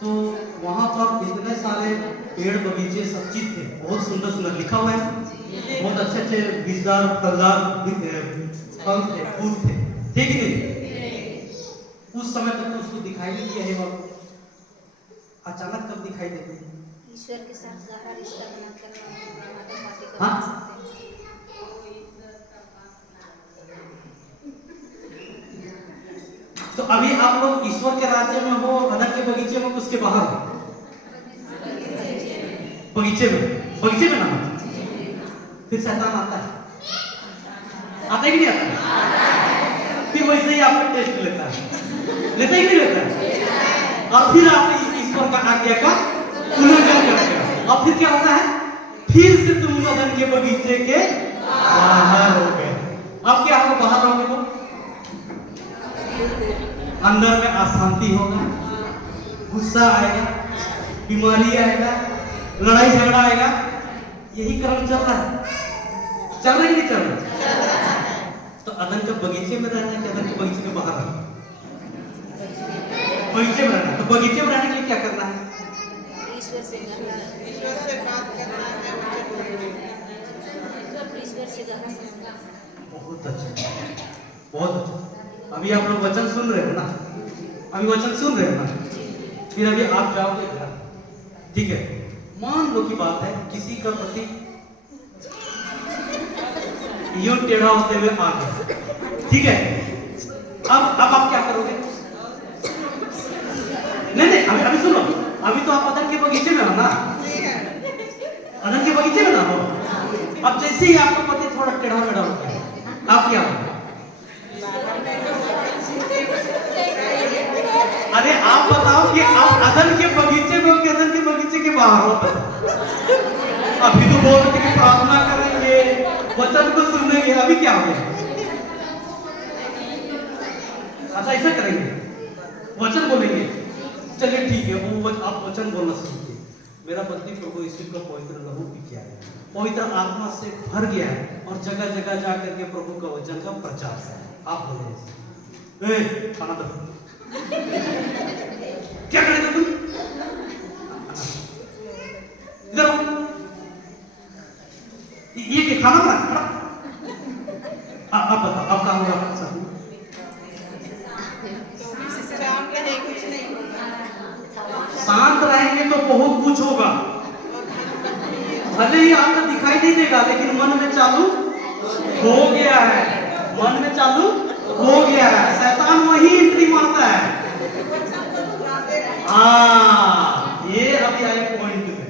तो वहां पर इतने सारे पेड़ बगीचे सब चीज थे, बहुत सुंदर सुंदर, लिखा हुआ है, बहुत अच्छे अच्छे बीजदार फलदार फल थे, फूल थे, ठीक है? उस समय तक तो उसको दिखाई नहीं दिया है, वो अचानक कब दिखाई देते हैं? ईश्वर के साथ गहरा रिश्ता बनाकर हाँ? तो अभी आप लोग ईश्वर के राज्य में हो, अदन के बगीचे में, उसके बाहर हो? बगीचे में ना? फिर शैतान आता है कि नहीं आता? फिर वैसे ही आपका टेस्ट लेता है कि नहीं लेता? और फिर आप ईश्वर का आज्ञा का उल्लंघन करते हो, और फिर क्या होता है? फिर से तुम अदन के बगीचे के बाहर हो गए। अब क्या होगा? बाहर रहोगे तो अंदर में अशांति होगा, गुस्सा आएगा, बीमारी आएगा, लड़ाई झगड़ा आएगा। यही क्रम चल रहा है कि नहीं चल रहा? तो अदन के बगीचे में रहना है कि अदन के बगीचे के बाहर रहना? बगीचे में रहना। तो बगीचे में रहने के लिए क्या करना है? ईश्वर से बात करना है। बहुत अच्छा, बहुत अच्छा। अभी आप लोग वचन सुन रहे हो ना? अभी वचन सुन रहे हो ना? फिर अभी आप जाओगे घर, ठीक है? मान लो की बात है, किसी का पति यूं टेढ़ा होते हुए आ गया, ठीक है? अब आप क्या करोगे? नहीं, अभी सुनो, अभी तो आप अदन के बगीचे में हो ना? अदन के बगीचे में ना हो? अब जैसे ही आपका पति थोड़ा टेढ़ा मेढ़ा हो गया, आप क्या हो? अरे आप बताओ कि आप अदन के बगीचे में कि अदन के बगीचे के बाहर होता है। अभी तो बोल रहे थे कि प्रार्थना करेंगे, वचन को सुनेंगे, अभी क्या हो गया? अच्छा ऐसा करेंगे, वचन बोलेंगे। चलिए ठीक है, वो आप वचन बोलना सीखिए। मेरा पति प्रभु यीशु का पवित्र लहू पी किया है, पवित्र आत्मा से भर गया है और जगह जगह जा करके प्रभु का वचन का प्रचार है। आप बोले ए खाना दो, क्या करेगा तुम? इधर ये खाना बना। आप बताओ, आप कहाँ होगा? शांत रहेंगे तो बहुत कुछ होगा। भले ही आपको दिखाई नहीं देगा, लेकिन मन में चालू हो गया है, मन में चालू हो गया है। शैतान वही एंट्री मारता है। हाँ, ये अभी आए पॉइंट में।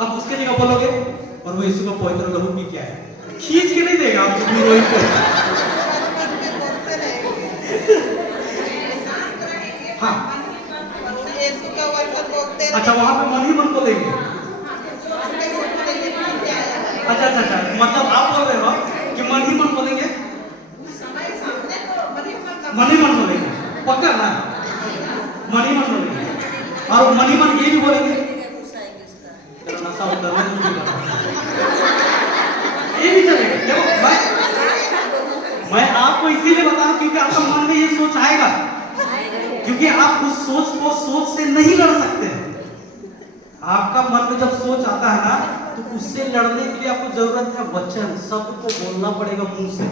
अब उसके जगह बोलोगे और वो यीशु का पवित्र लहू पी क्या है, खींच के नहीं देगा आपको भी वही पे। हाँ, अच्छा वहां पे मन ही मन को लेंगे। अच्छा, मतलब आप बोल रहे हो कि मन ही मन बोलेंगे, मन ही मन बोलेंगे, पक्का ना? मन ही मन बोलेंगे और मन ही मन ये भी बोलेंगे तेरा नशा होता है, ये भी चलेगा। देखो मैं आपको इसीलिए बता रहा हूं क्योंकि आपका मन में ये सोच आएगा, क्योंकि आप उस सोच को सोच से नहीं लड़ सकते। आपका मन में जब सोच आता है ना, तो उससे लड़ने के लिए आपको जरूरत है वचन, शब्द को बोलना पड़ेगा मुंह से,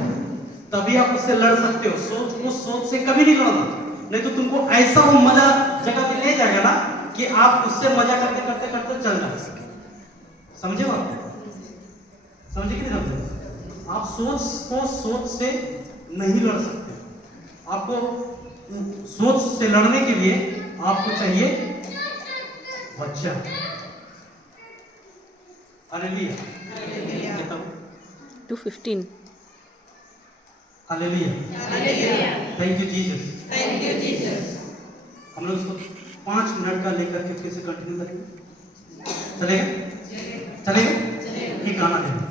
तभी आप उससे लड़ सकते हो। सोच को सोच से कभी नहीं लड़ना, नहीं तो तुमको ऐसा वो मजा जगह पे ले जाएगा ना कि आप उससे मजा करते करते करते चल जाओगे। समझे आप? समझे कि नहीं समझे? आप सोच को सोच से नहीं लड़ सकते। आपको सोच से लड़ने के लिए आपको चाहिए वचन। Hallelujah. 2:15 hallelujah. Thank you Jesus. हम लोग इसको 5 मिनट का लेकर के फिर से कंटिन्यू करेंगे। चलेगा? एक गाना देंगे।